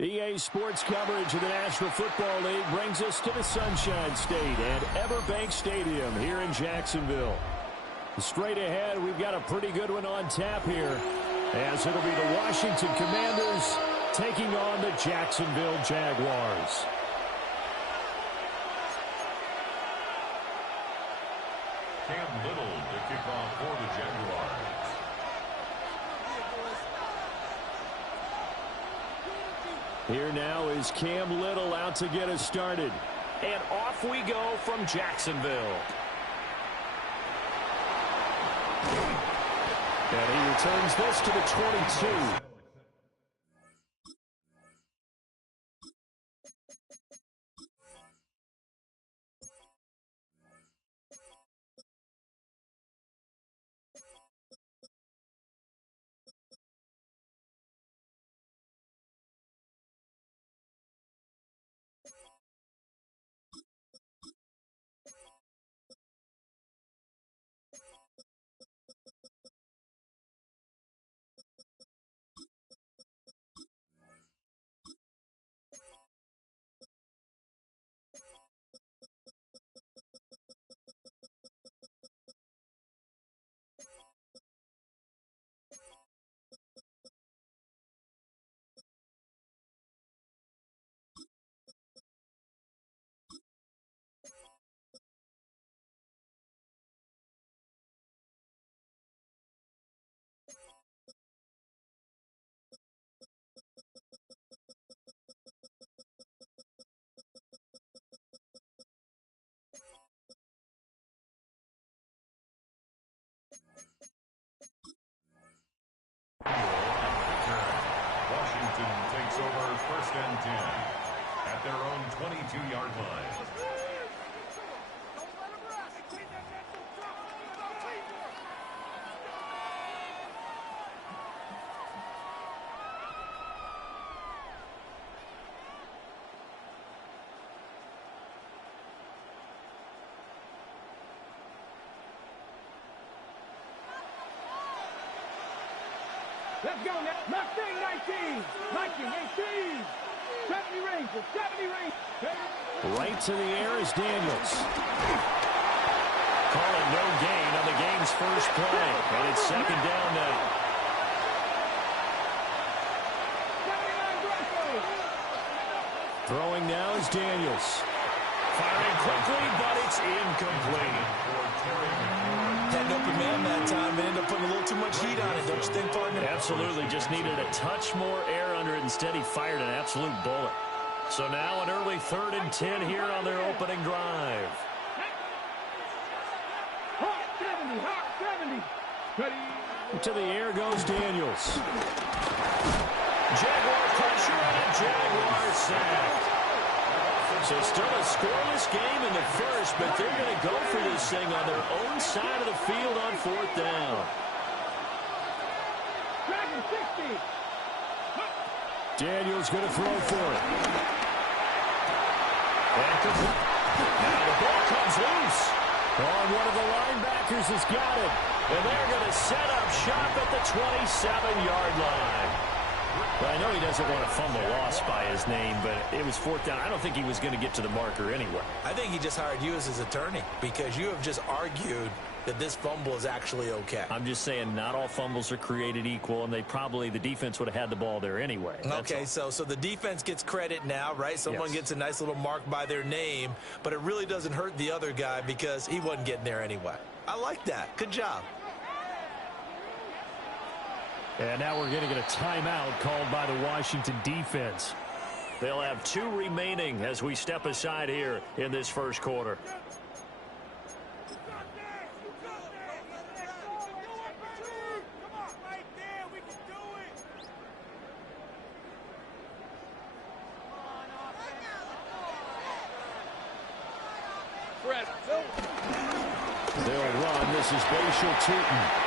EA Sports coverage of the National Football League brings us to the Sunshine State and Everbank Stadium here in Jacksonville. Straight ahead, we've got a pretty good one on tap here, as it'll be the Washington Commanders taking on the Jacksonville Jaguars. Cam Little to kick off for the Jaguars. Here now is Cam Little out to get us started. And off we go from Jacksonville. And he returns this to the 22. Washington takes over 1st and 10 at their own 22-yard line. Let's go now. Mustang 19. Viking 18. 70 Rangers. 70 Rangers. Right to the air is Daniels. Calling no gain on the game's first play. And it's 2nd down now. 79 Bronco. Throwing now is Daniels. Firing quickly, but it's incomplete. Had an open man that time and ended up putting a little too much heat on it, don't you think, partner? Absolutely, just needed a touch more air under it. Instead, he fired an absolute bullet. So now an early 3rd and 10 here on their opening drive. Hawk 70. Hawk 70. Ready. To the air goes Daniels. Jaguar pressure and a Jaguar sack. So still a scoreless game in the first, but they're going to go for this thing on their own side of the field on 4th down. Dragon 60. Daniels going to throw for it. Now the ball comes loose. Oh, one of the linebackers has got it. And they're going to set up shop at the 27-yard line. Well, I know he doesn't want to fumble loss by his name, but it was 4th down. I don't think he was going to get to the marker anyway. I think he just hired you as his attorney because you have just argued that this fumble is actually okay. I'm just saying not all fumbles are created equal, and the defense would have had the ball there anyway. Okay, so the defense gets credit now, right? Someone gets a nice little mark by their name, but it really doesn't hurt the other guy because he wasn't getting there anyway. I like that. Good job. And now we're going to get a timeout called by the Washington defense. They'll have 2 remaining as we step aside here in this first quarter. They'll run. This is Bashal Tutin.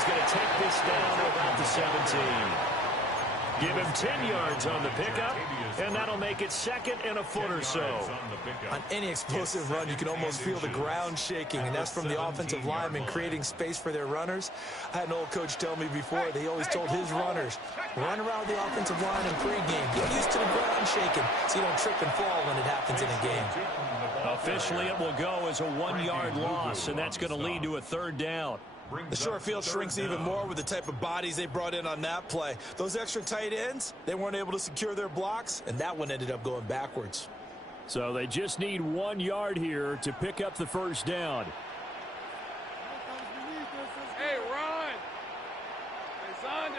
He's going to take this down to about the 17. Give him 10 yards on the pickup, and that'll make it second and a foot or so. On any explosive run, you can almost feel the ground shaking, and that's from the offensive linemen creating space for their runners. I had an old coach tell me before, they always told his runners, run around the offensive line in pregame. Get used to the ground shaking so you don't trip and fall when it happens in a game. Officially, it will go as a 1-yard loss, and that's going to lead to a third down. The short field shrinks even more with the type of bodies they brought in on that play. Those extra tight ends, they weren't able to secure their blocks, and that one ended up going backwards. So they just need 1 yard here to pick up the first down. Hey, run! Hey, son.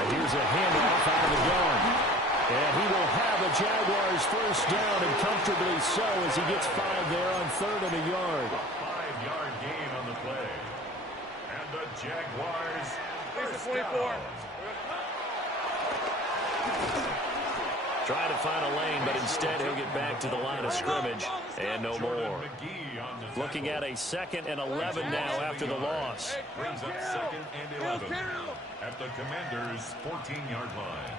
And here's a handoff out of the gun. And he will have a Jaguars first down, and comfortably so, as he gets 5 there on 3rd and a yard. A 5-yard gain on the play. And the Jaguars first down. Trying to find a lane, but instead he'll get back to the line of scrimmage, and no more. Looking at a 2nd and 11 now after the loss. Brings up 2nd and 11 at the Commanders' 14-yard line.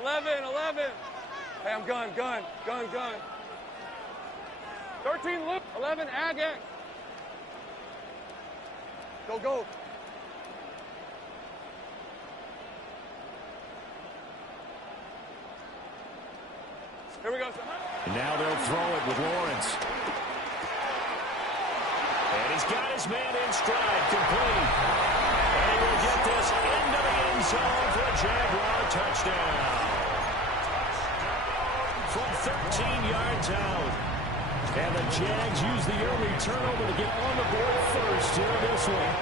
11. Hey, I'm gun. 13, look. 11, ag X. Go. Here we go. And now they'll throw it with Lawrence. And he's got his man in stride, complete. And he will get this into the end zone for a Jaguar touchdown. From 13 yards out. And the Jags use the early turnover to get on the board first here in this one.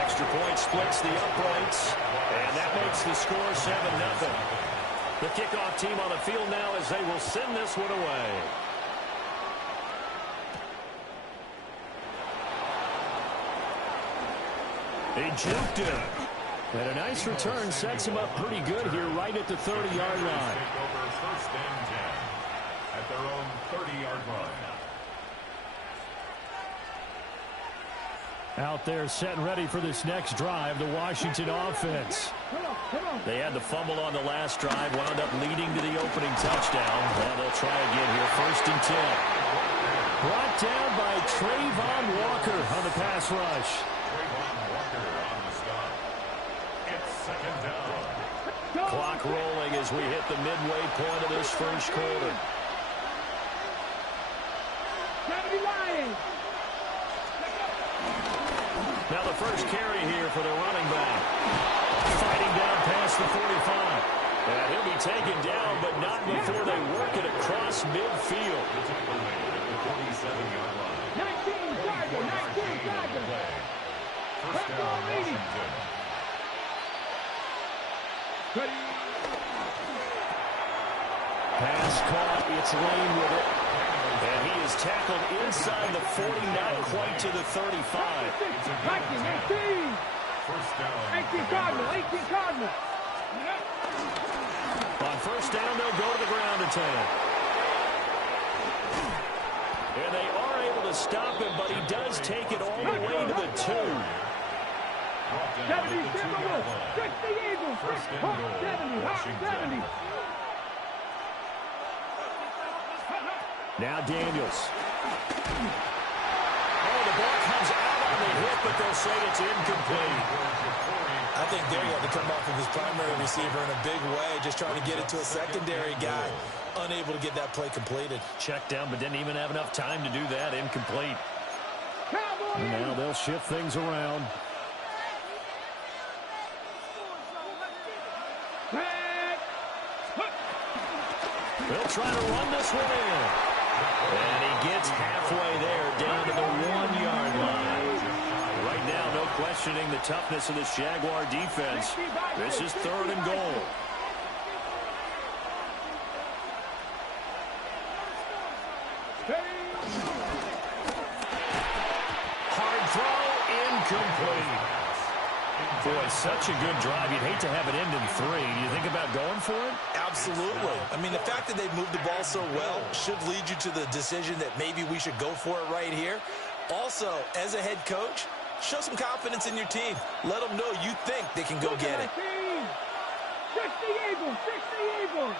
Extra point splits the uprights. And that makes the score 7-0. The kickoff team on the field now as they will send this one away. They juked him. And a nice return sets him up pretty good here right at the 30-yard line. Take over 1st and 10 at their own 30-yard line. Out there set and ready for this next drive, the Washington offense. They had the fumble on the last drive, wound up leading to the opening touchdown. Now they'll try again here, 1st and 10. Brought down by Trayvon Walker on the pass rush. Trayvon Walker on the stop. It's 2nd down. Clock rolling as we hit the midway point of this first quarter. Now the first carry here for the running back. Fighting down past the 45. And he'll be taken down, but not before they work it across midfield. The 47-yard line. 19 Charger. First down, Washington. Pass caught. It's Lane with it. And he is tackled inside the 40, not quite to the 35. 18. First down. 18 Cardinal. On first down, they'll go to the ground attack. And they are able to stop him, but he does take it all the way to the 2. 70, 60 Eagles. 70, Hawk 70. Now Daniels. Oh, the ball comes out on the hit, but they'll say it's incomplete. I think there he had to come off of his primary receiver in a big way, just trying to get it to a secondary guy, unable to get that play completed. Checked down, but didn't even have enough time to do that. Incomplete. And now they'll shift things around. They'll try to run this one in. And he gets halfway there, down to the 1-yard line. Right now, no questioning the toughness of this Jaguar defense. This is 3rd and goal. Hard throw, incomplete. Boy, such a good drive. You'd hate to have it end in 3. Do you think about going for it? Absolutely. I mean, the fact that they've moved the ball so well should lead you to the decision that maybe we should go for it right here. Also, as a head coach, Show some confidence in your team. Let them know you think they can go get it. 60 Eagles, 60 Eagles.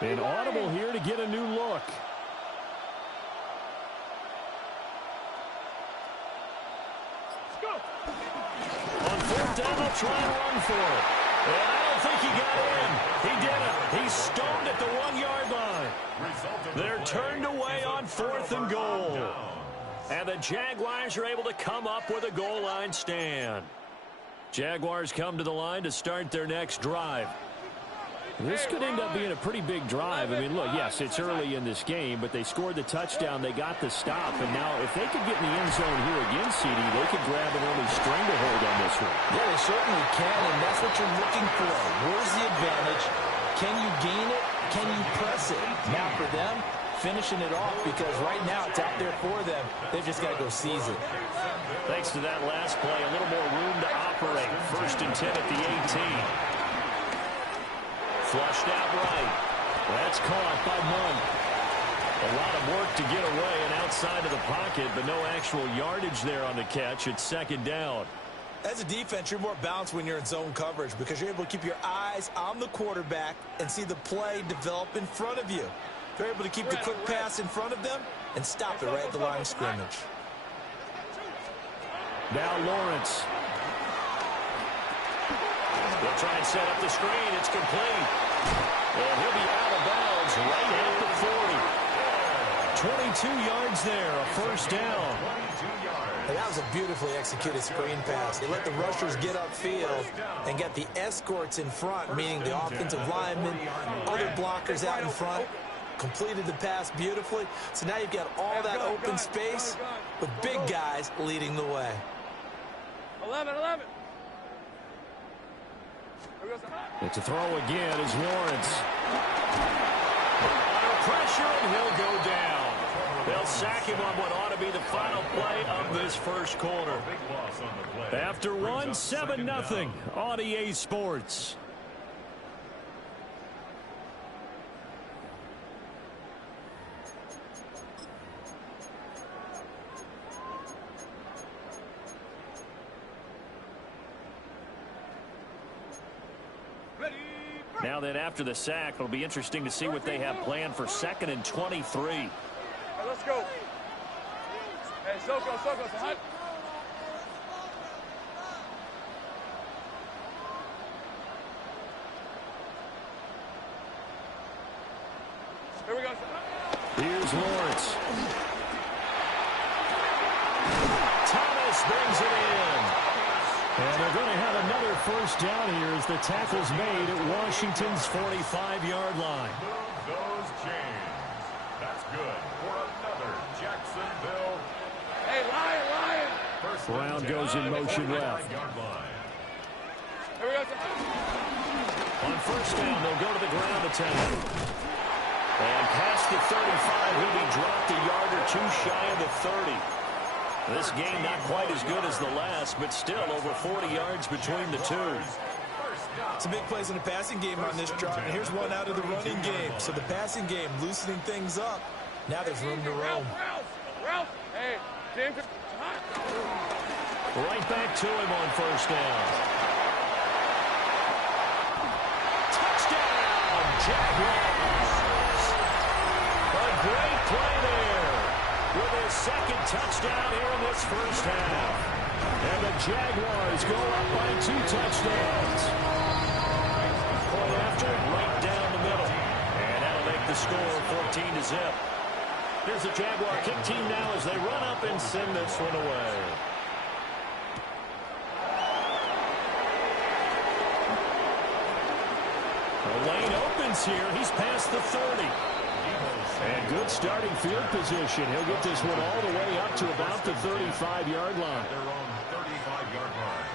An audible here to get a new look. On fourth down, they'll try and run for it. And I don't think he got in. He did it. He's stoned at the 1-yard line. They're turned away on 4th and goal. And the Jaguars are able to come up with a goal line stand. Jaguars come to the line to start their next drive. This could end up being a pretty big drive. I mean, look, yes, it's early in this game, but they scored the touchdown. They got the stop. And now if they could get in the end zone here again, CD, they could grab an early stranglehold on this one. Yeah, they certainly can, and that's what you're looking for. Where's the advantage? Can you gain it? Can you press it? Now for them, finishing it off, because right now it's out there for them. They've just got to go seize it. Thanks to that last play, a little more room to operate. 1st and 10 at the 18. Flushed out right. That's caught by Munn. A lot of work to get away and outside of the pocket, but no actual yardage there on the catch. It's 2nd down. As a defense, you're more balanced when you're in zone coverage because you're able to keep your eyes on the quarterback and see the play develop in front of you. They're able to keep the quick pass in front of them and stop it right at the line of scrimmage. Now Lawrence. They'll try and set up the screen. It's complete. And he'll be out of bounds right at the 40. 22 yards there, a 1st down. And that was a beautifully executed screen pass. He let the rushers get upfield and get the escorts in front, meaning the offensive linemen, other blockers out in front, completed the pass beautifully. So now you've got all that open space with big guys leading the way. 11. It's a throw again as Lawrence. Under pressure, and he'll go down. They'll sack him on what ought to be the final play of this first quarter. After one, 7-0 on EA Sports. Now then, after the sack, it'll be interesting to see what they have planned for 2nd and 23. Hey, let's go. Hey, Soko, hot. Here we go. Here's Lawrence. Thomas brings it in. And they're going to have another 1st down here as the tackle's made at Washington's 45-yard line. Move those chains. That's good for another Jacksonville. Hey, Lion. Brown goes in motion left. Here we go. On 1st down, they'll go to the ground attack. And past the 35, he'll be dropped a yard or two shy of the 30. This game not quite as good as the last, but still over 40 yards between the two. Some big plays in the passing game on this drive, and here's one out of the running game. So the passing game loosening things up. Now there's room to roam. Ralph. Hey, James. Right back to him on 1st down. Touchdown, Jaguars. A great play there with his 2nd touchdown here in this 1st half. And the Jaguars go up by 2 touchdowns. Point after, right down the middle. And that'll make the score 14-0. Here's the Jaguar kick team now as they run up and send this one away. The lane opens here. He's past the 30. And good starting field position. He'll get this one all the way up to about the 35-yard line. Their own 35-yard line.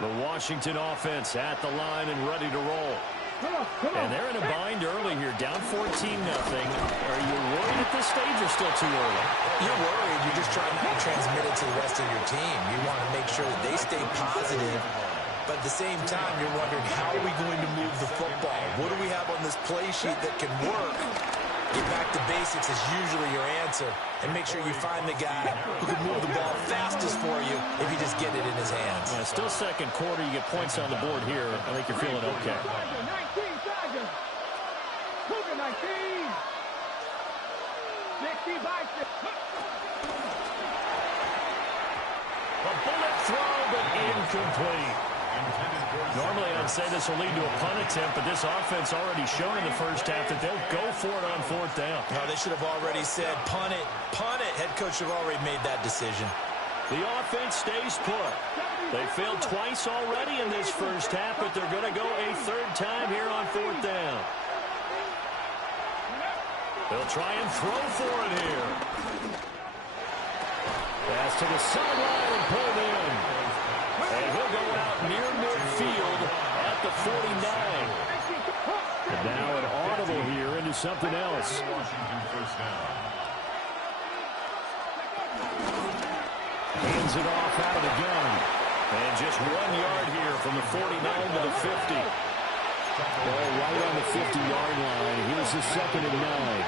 The Washington offense at the line and ready to roll. Come on. And they're in a bind early here, down 14-0. Are you worried at this stage or still too early? You're worried. You're just trying not to transmit it to the rest of your team. You want to make sure that they stay positive. But at the same time, you're wondering, how are we going to move the football? What do we have on this play sheet that can work? Get back to basics is usually your answer. And make sure you find the guy who can move the ball fastest for you if you just get it in his hands. Still second quarter. You get points on the board here. I think you're feeling okay. 60 by 6. A bullet throw, but incomplete. Normally, I'd say this will lead to a punt attempt, but this offense already shown in the first half that they'll go for it on fourth down. No, they should have already said, punt it, punt it. Head coach should have already made that decision. The offense stays put. They failed twice already in this first half, but they're going to go a third time here on fourth down. They'll try and throw for it here. Pass to the sideline and pulled in. And he'll go out near midfield at the 49. And now an audible here into something else. Washington first down. Hands it off out of the gun. And just 1 yard here from the 49 to the 50. Ball right on the 50-yard line. Here's the 2nd and 9.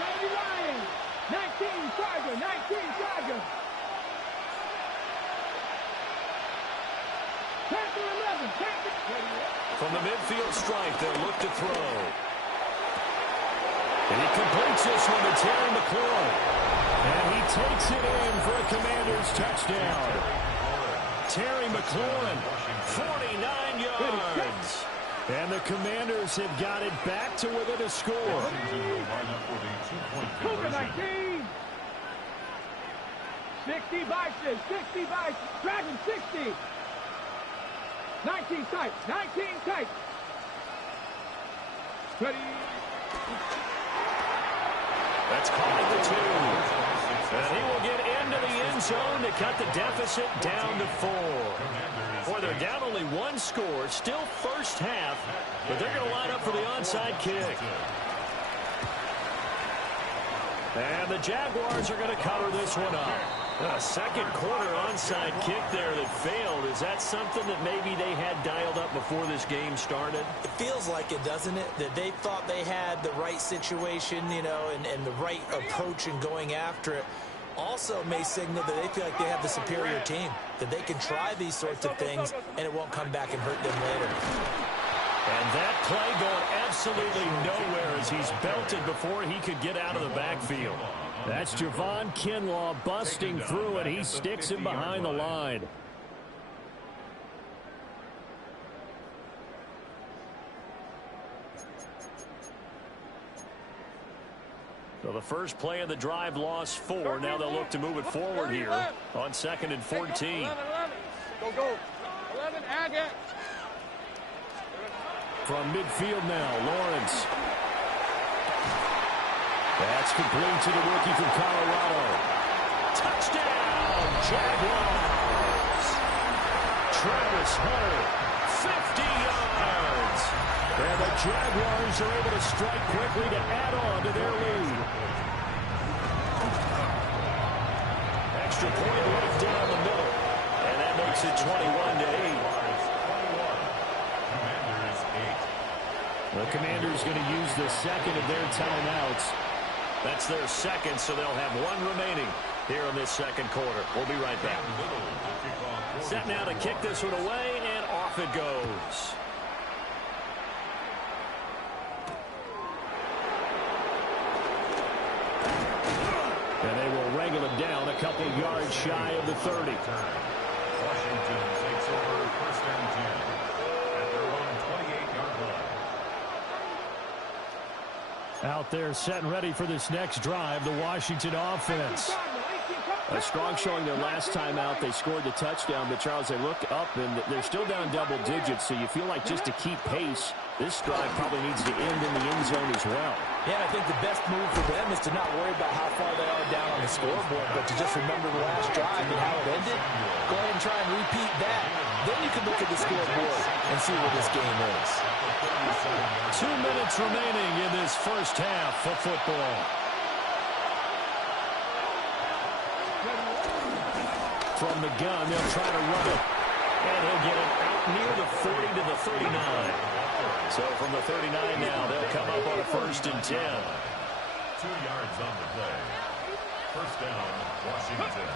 Johnny Ryan, 19 Charger, 19 Charger. Panther 11, Panther. From the midfield strike, they'll look to throw. And he completes this one to Terry McLaurin. And he takes it in for a Commanders touchdown. Terry McLaurin, 49 yards. And the Commanders have got it back to within a score. Cougar 19. 60 by 6, 60 by 6. Dragon 60. 19 tight, 19 tight. Ready. That's caught at the 2. And he will get into the end zone to cut the deficit down to 4. Boy, they're down only 1 score, still first half, but they're going to line up for the onside kick. And the Jaguars are going to cover this one up. A second quarter onside kick there that failed. Is that something that maybe they had dialed up before this game started? It feels like it, doesn't it? That they thought they had the right situation, you know, and the right approach in going after it. Also may signal that they feel like they have the superior team, that they can try these sorts of things, and it won't come back and hurt them later. And that play going absolutely nowhere as he's belted before he could get out of the backfield. That's Javon Kinlaw busting through, and he sticks him behind the line. So the first play of the drive lost 4. Now they'll look to move it forward here on 2nd and 14. 11. Go. 11, Agate. From midfield now, Lawrence. That's complete to the rookie from Colorado. Touchdown, Jaguars. Travis Hunter, 50 yards. And the Jaguars are able to strike quickly to add on to their lead. Extra point right down the middle. And that makes it 21-8. The Commanders going to use the second of their timeouts. That's their second, so they'll have 1 remaining here in this second quarter. We'll be right back. Set now to kick this one away, and off it goes. And they will wrangle it down a couple of yards shy of the 30. Washington takes over first and 10 at their own 28-yard line. Out there set and ready for this next drive, the Washington offense. A strong showing their last time out. They scored the touchdown, but Charles, they look up and they're still down double digits, so you feel like just to keep pace, this drive probably needs to end in the end zone as well. Yeah, I think the best move for them is to not worry about how far they are down on the scoreboard, but to just remember the last drive and how it ended. Go ahead and try and repeat that. Then you can look at the scoreboard and see where this game is. 2 minutes remaining in this first half of football. From the gun, they'll try to run it. And he'll get it out near the 40 to the 39. So from the 39 now, they'll come up on a 1st and 10. 2 yards on the play. First down, Washington.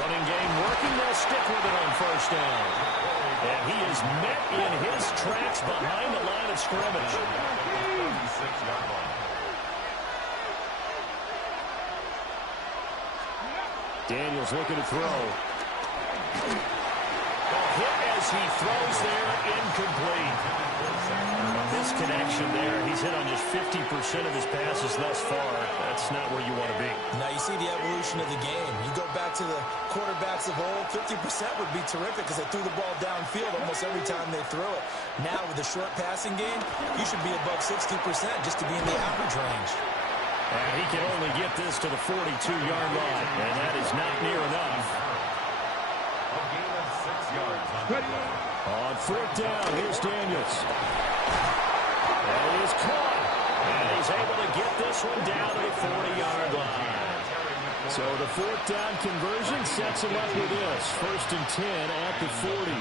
Running game working. They'll stick with it on 1st down. And he is met in his tracks behind the line of scrimmage. 36-yard line. Daniels looking to throw. Hit as he throws there, incomplete. This connection there, he's hit on just 50% of his passes thus far. That's not where you want to be. Now you see the evolution of the game. You go back to the quarterbacks of old, 50% would be terrific because they threw the ball downfield almost every time they threw it. Now with the short passing game, you should be above 60% just to be in the average range. And he can only get this to the 42-yard line, and that is not near enough. A gain of 6 yards on the play. On 4th down, here's Daniels. And he is caught. And he's able to get this one down to the 40-yard line. So the 4th down conversion sets him up with this. 1st and 10 at the 40.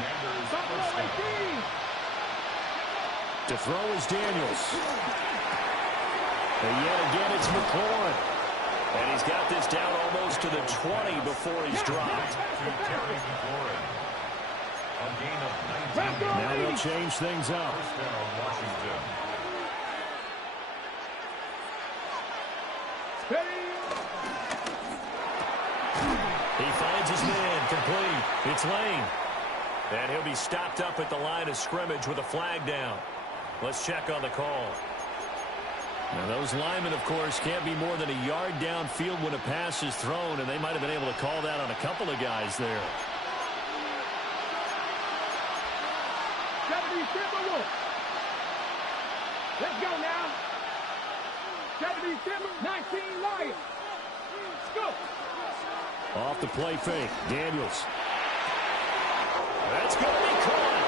To throw is Daniels. And yet again, it's McLaurin. And he's got this down almost to the 20 before he's dropped. A gain of 19. Now they'll change things up. First down, Washington. He finds his man, complete. It's Lane. And he'll be stopped up at the line of scrimmage with a flag down. Let's check on the call. Now those linemen, of course, can't be more than a yard downfield when a pass is thrown, and they might have been able to call that on a couple of guys there. Let's go now. 77, 19 Lions. Let's go. Off the play fake, Daniels. That's going to be caught.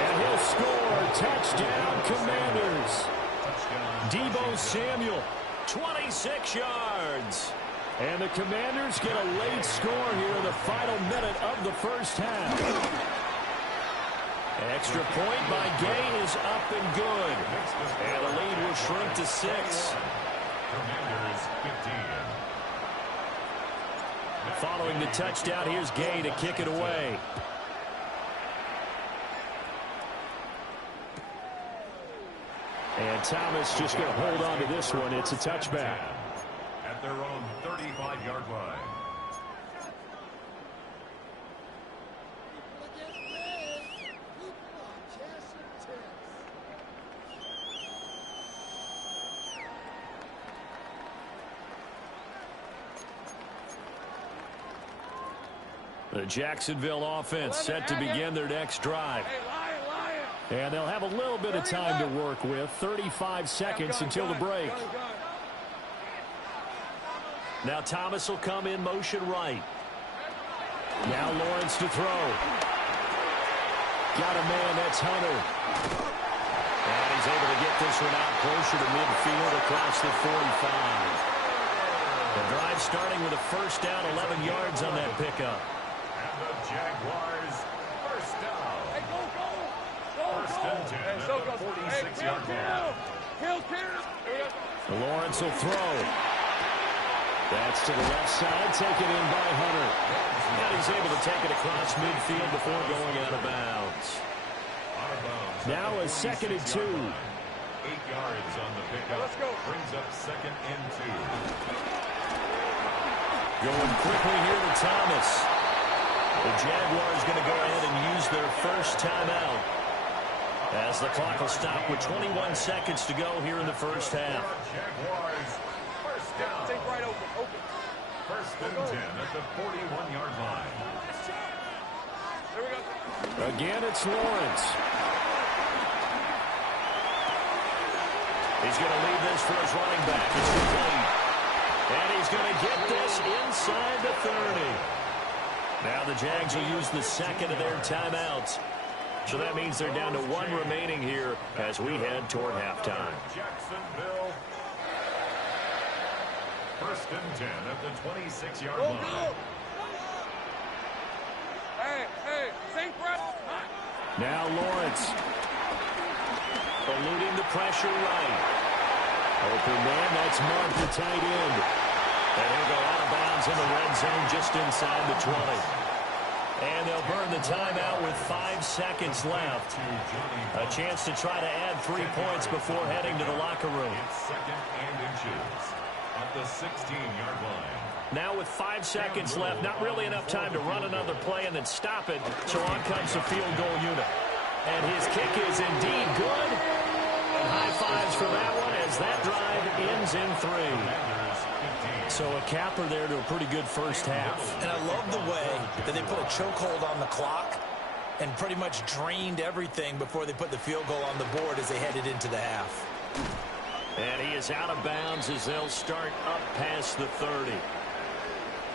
And he'll score. Touchdown, Commanders. Deebo Samuel, 26 yards. And the Commanders get a late score here in the final minute of the first half. Extra point by Gay is up and good. And the lead will shrink to 6. Commanders 15. Following the touchdown, here's Gay to kick it away. And Thomas just going to hold on to this one. It's a touchback. At their own 35-yard line. The Jacksonville offense set to begin their next drive. And they'll have a little bit of time to work with. 35 seconds until the break. Now Thomas will come in motion right. Now Lawrence to throw. Got a man, that's Hunter. And he's able to get this one out closer to midfield across the 45. The drive starting with a first down, 11 yards on that pickup. And the Jaguars first down. Hey, go. First and 10 at the 46-yard line. Lawrence will throw. That's to the left side, taken in by Hunter. And he's able to take it across midfield before going out of bounds. Out of bounds. Now a 2nd and 2. 8 yards on the pickup. Let's go. Brings up 2nd and 2. Going quickly here to Thomas. The Jaguars going to go ahead and use their first timeout as the clock will stop with 21 seconds to go here in the first half. Jaguars first down. Take right open. First and 10 at the 41-yard line. Here we go. Again, it's Lawrence. He's going to leave this for his running back. It's complete. And he's going to get this inside the 30. Now the Jags will use the second of their timeouts. So that means they're down to 1 remaining here as we head toward halftime. Jacksonville. 1st and 10 at the 26-yard line. Hey, sink right. Now Lawrence. Eluding the pressure right. Open man, that's Mark, the tight end. And he'll go out of bounds in the red zone just inside the 20. And they'll burn the timeout with 5 seconds left. A chance to try to add 3 points before heading to the locker room. It's 2nd and inches at the 16-yard line. Now with 5 seconds left, not really enough time to run another play and then stop it. So on comes the field goal unit. And his kick is indeed good. And high fives for that one as that drive ends in 3. So a capper there to a pretty good first half. And I love the way that they put a chokehold on the clock and pretty much drained everything before they put the field goal on the board as they headed into the half. And he is out of bounds as they'll start up past the 30.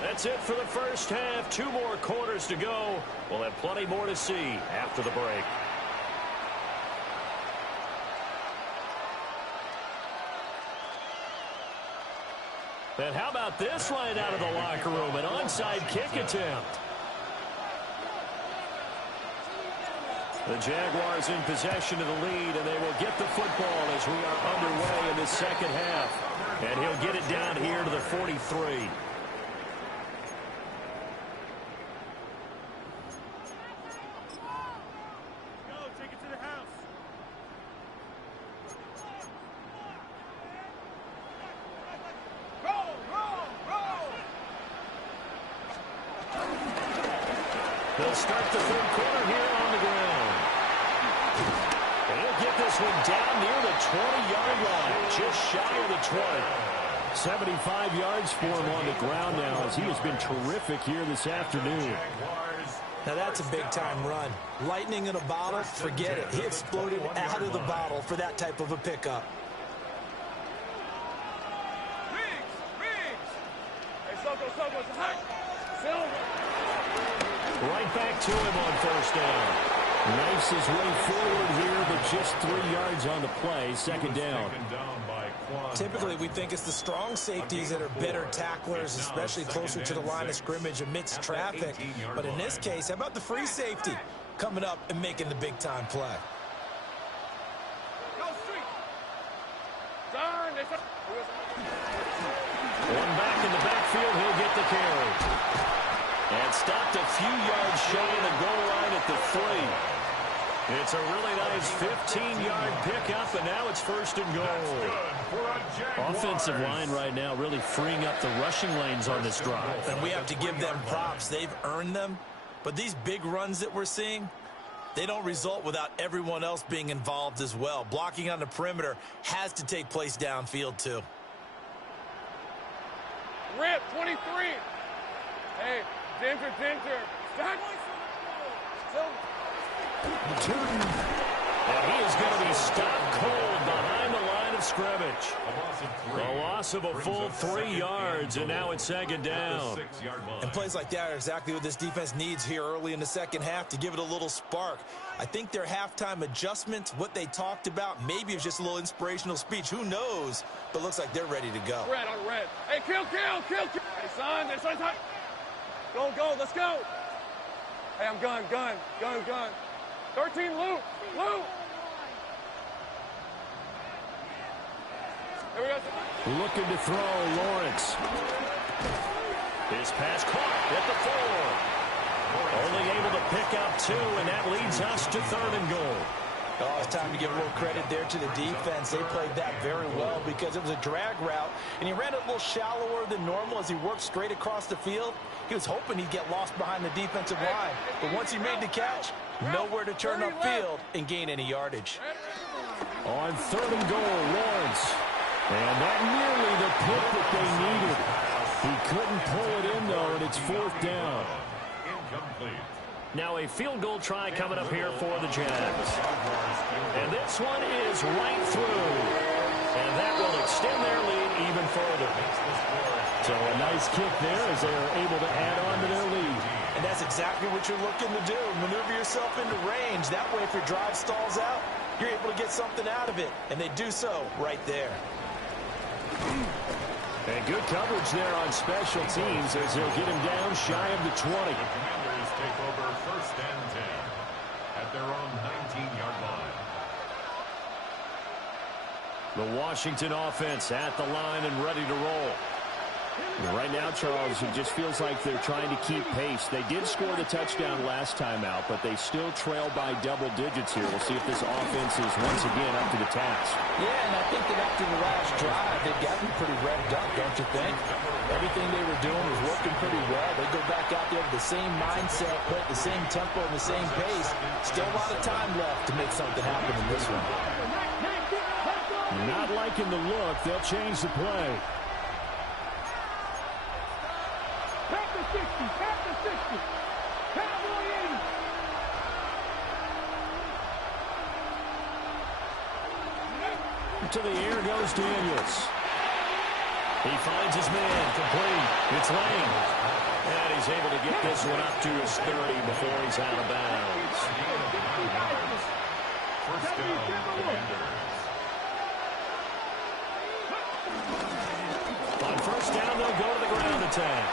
That's it for the first half. 2 more quarters to go. We'll have plenty more to see after the break. And how about this right out of the locker room? An onside kick attempt. The Jaguars in possession of the lead, and they will get the football as we are underway in the second half. And he'll get it down here to the 43. They'll start the 3rd quarter here on the ground. And he'll get this one down near the 20-yard line, just shy of the 20. 75 yards for him on the ground now as he has been terrific here this afternoon. Now that's a big-time run. Lightning in a bottle, forget it. He exploded out of the bottle for that type of a pickup. Hey, Soko, Silver. Right back to him on first down. Knifes his way forward here, but just 3 yards on the play. Second down. Typically, we think it's the strong safeties that are better tacklers, especially closer to the line of scrimmage amidst traffic. But in this case, how about the free safety coming up and making the big-time play? One back in the backfield, he'll get the carry. And stopped a few yards shy of the goal line at the 3. It's a really nice 15-yard pickup, and now it's 1st and goal. Offensive line right now really freeing up the rushing lanes on this drive. And we have to give them props. They've earned them. But these big runs that we're seeing, they don't result without everyone else being involved as well. Blocking on the perimeter has to take place downfield, too. Rip, 23. Hey, Ginger. Start. And he is going to be stopped cold behind the line of scrimmage. A loss of a full 3 yards, and now it's 2nd down. And plays like that are exactly what this defense needs here early in the second half to give it a little spark. I think their halftime adjustments, what they talked about, maybe it's just a little inspirational speech. Who knows? But looks like they're ready to go. Red on red. Hey, kill. Hey, son. Go, let's go. Hey, I'm gun. 13, Luke. Here we go. Looking to throw, Lawrence. His pass caught at the 4. Only able to pick up 2, and that leads us to 3rd and goal. Oh, it's time to give a little credit there to the defense. They played that very well because it was a drag route, and he ran it a little shallower than normal as he worked straight across the field. He was hoping he'd get lost behind the defensive line, but once he made the catch, nowhere to turn upfield and gain any yardage. On 3rd and goal, Lawrence. And that nearly the pick that they needed. He couldn't pull it in, though, and it's 4th down. Incomplete. Now a field goal try coming up here for the Jags. And this one is right through. And that will extend their lead even further. So a nice kick there as they are able to add on to their lead. And And that's exactly what you're looking to do. Maneuver yourself into range. That way, if your drive stalls out, you're able to get something out of it. And they do so right there. And good coverage there on special teams as they'll get him down shy of the 20. The Commanders take over 1st and 10 at their own 19-yard line. The Washington offense at the line and ready to roll. And right now, Charles, it just feels like they're trying to keep pace. They did score the touchdown last time out, but they still trail by double digits here. We'll see if this offense is once again up to the task. Yeah, and I think that after the last drive, they've got to be pretty revved up, don't you think? Everything they were doing was working pretty well. They go back out there with the same mindset, put the same tempo and the same pace. Still a lot of time left to make something happen in this one. Not liking the look. They'll change the play. Back to 60, back to 60. Cowboy 80. To the air goes Daniels. He finds his man, complete. It's Lane. And he's able to get this one up to his 30 before he's out of bounds. 1st down, Commanders. On 1st down, they'll go to the ground attack.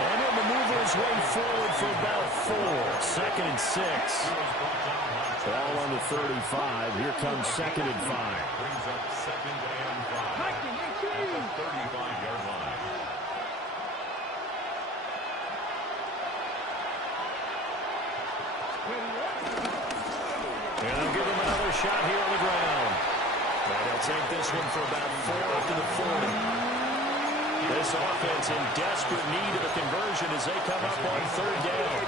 And he'll maneuver his way forward for about 4. 2nd and 6. Ball on the 35. Here comes 2nd and 5. Brings up 2nd and 5 at the 35-yard line. And they'll give him another shot here on the ground. And they'll take this one for about 4 up to the 40. This offense in desperate need of a conversion as they come up on 3rd down.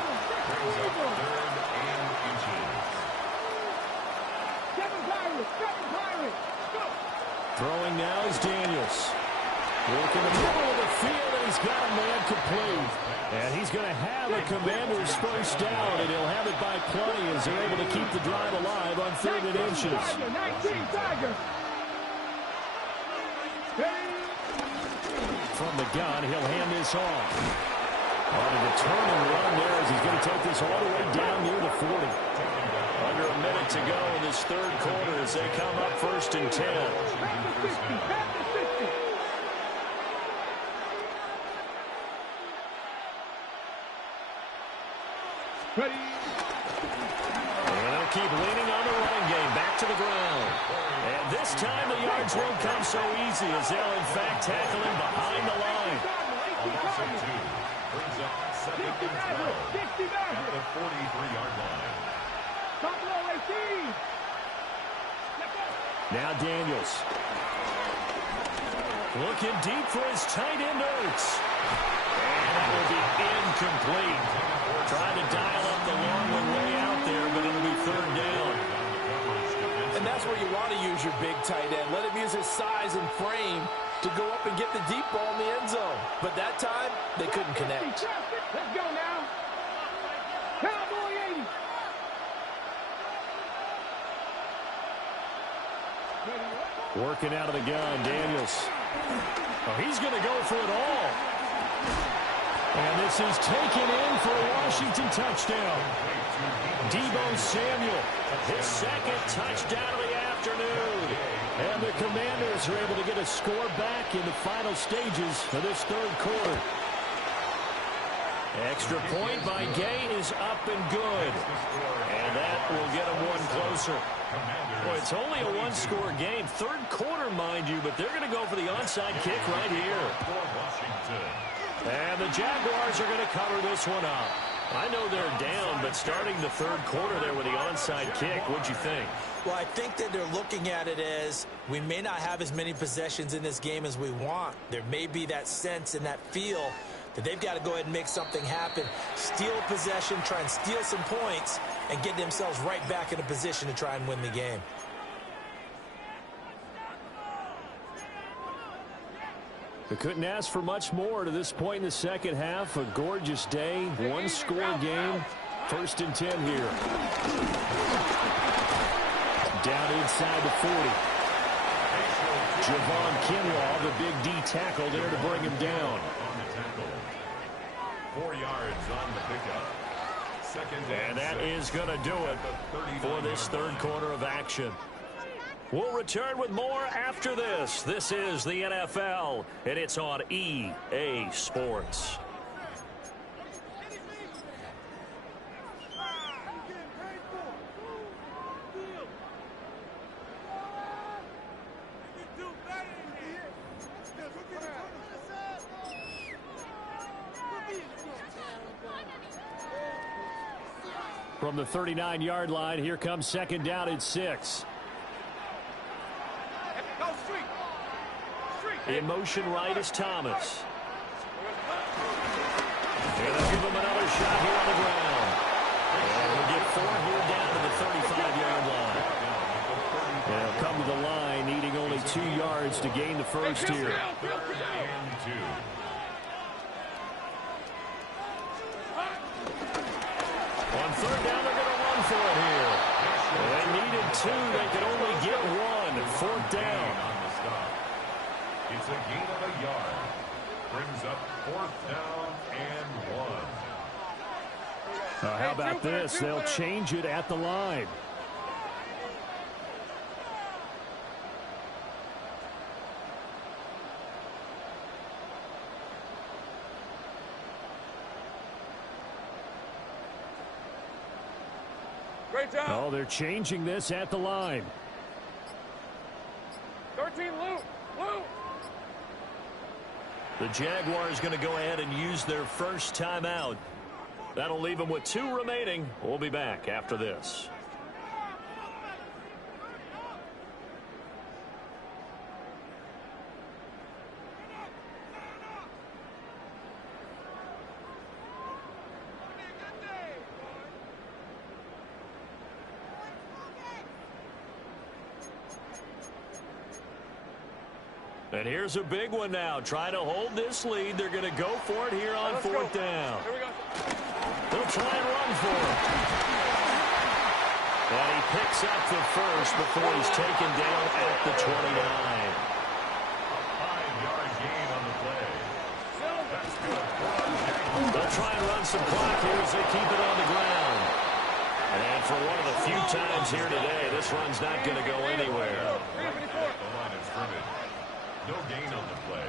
Brings up 3rd and inches. Seven Pirates, go. Throwing now is Daniels. Working the middle of the field, and he's got a man complete. And he's going to have a Commander's 1st down, and he'll have it by plenty as they're able to keep the drive alive on 3rd and inches. 19 Tiger. From the gun, he'll hand this off. On a determined run there as he's going to take this all the way down near the 40. Under a minute to go in this 3rd quarter as they come up 1st and 10. Ready. And they'll keep leaning on the running game. Back to the ground. And this time the yards won't come so easy as they'll in fact tackle him behind the line. Also 2 brings up 2nd and 12 at the 43-yard line. Now Daniels. Looking deep for his tight end Ertz. And that will be incomplete. Trying to dial up the long one way out there, but it'll be 3rd down. And that's where you want to use your big tight end. Let him use his size and frame to go up and get the deep ball in the end zone. But that time, they couldn't connect. Let's go now. Cowboy 80. Working out of the gun, Daniels. Oh, he's going to go for it all. And this is taken in for a Washington touchdown. Deebo Samuel, his 2nd touchdown of the afternoon. And the Commanders are able to get a score back in the final stages of this 3rd quarter. Extra point by Gay is up and good. And that will get them one closer. Boy, it's only a one-score game. 3rd quarter, mind you, but they're going to go for the onside kick right here. And the Jaguars are going to cover this one up. I know they're down, but starting the 3rd quarter there with the onside kick, what'd you think? Well, I think that they're looking at it as we may not have as many possessions in this game as we want. There may be that sense and that feel that they've got to go ahead and make something happen, steal possession, try and steal some points, and get themselves right back in a position to try and win the game. They couldn't ask for much more to this point in the 2nd half. A gorgeous day, one-score game. 1st and 10 here. Down inside the 40. Javon Kinlaw, the big D tackle there to bring him down. 4 yards on the pickup. And that is going to do it for this third quarter of action. We'll return with more after this. This is the NFL, and it's on EA Sports. From the 39-yard line, here comes second down and 6. In motion right is Thomas. And they'll give him another shot here on the ground. And we'll get 4 here down to the 35-yard line. They'll come to the line, needing only 2 yards to gain the first here. On third down, they're going to run for it here. They needed 2. They could only get 1. Fourth down. It's a gain of a yard. Brings up 4th down and 1. How about this? They'll change it at the line. Great job. Oh, they're changing this at the line. 13, Luke. Luke. The Jaguars going to go ahead and use their first timeout. That'll leave them with 2 remaining. We'll be back after this. And here's a big one now. Trying to hold this lead. They're going to go for it here on 4th down. Here we go. They'll try and run for it. And he picks up the first before he's taken down at the 29. 5-yard gain on the play. They'll try and run some clock here as they keep it on the ground. And for one of the few times here today, this run's not going to go anywhere. The line of scrimmage. No gain on the play.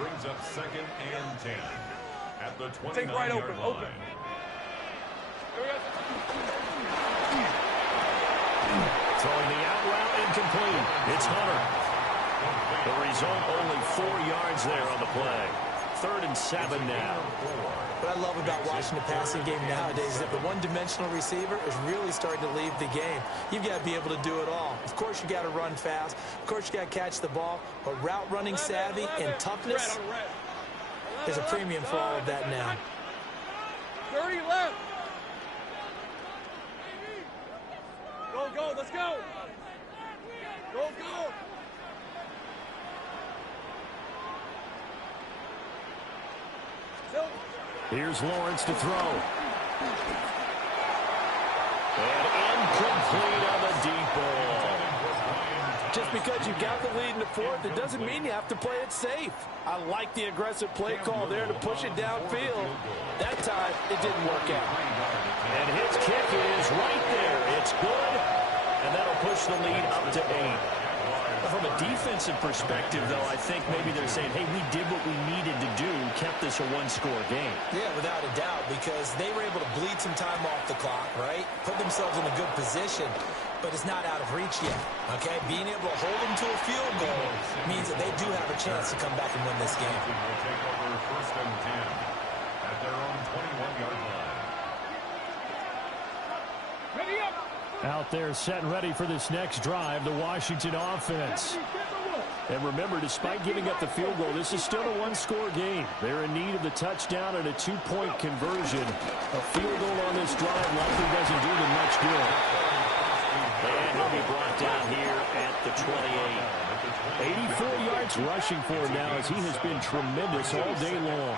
Brings up 2nd and 10 at the 29-yard line. Throwing the out route incomplete. It's Hunter. The result, only 4 yards there on the play. 3rd and 7 now. What I love about watching the passing game nowadays is that the one-dimensional receiver is really starting to leave the game. You've got to be able to do it all. Of course, you got to run fast. Of course, you got to catch the ball. But route running savvy and toughness is a premium for all of that now. 30 left. Go, go, let's go. Go, go. Here's Lawrence to throw. And incomplete on the deep ball. Just because you got the lead in the 4th, it doesn't mean you have to play it safe. I like the aggressive play call there to push it downfield. That time, it didn't work out. And his kick is right there. It's good, and that'll push the lead up to 8. From a defensive perspective, though, I think maybe they're saying, hey, we did what we needed to do, kept this a one-score game. Yeah, without a doubt, because they were able to bleed some time off the clock, right? Put themselves in a good position, but it's not out of reach yet, okay? Being able to hold them to a field goal means that they do have a chance to come back and win this game. Will take over 1st and 10 at their own 21-yard line. Ready up. Out there set and ready for this next drive, the Washington offense. And remember, despite giving up the field goal, this is still a one-score game. They're in need of the touchdown and a 2-point conversion. A field goal on this drive likely doesn't do them much good. And he'll be brought down here at the 28. 84 yards rushing for him now as he has been tremendous all day long.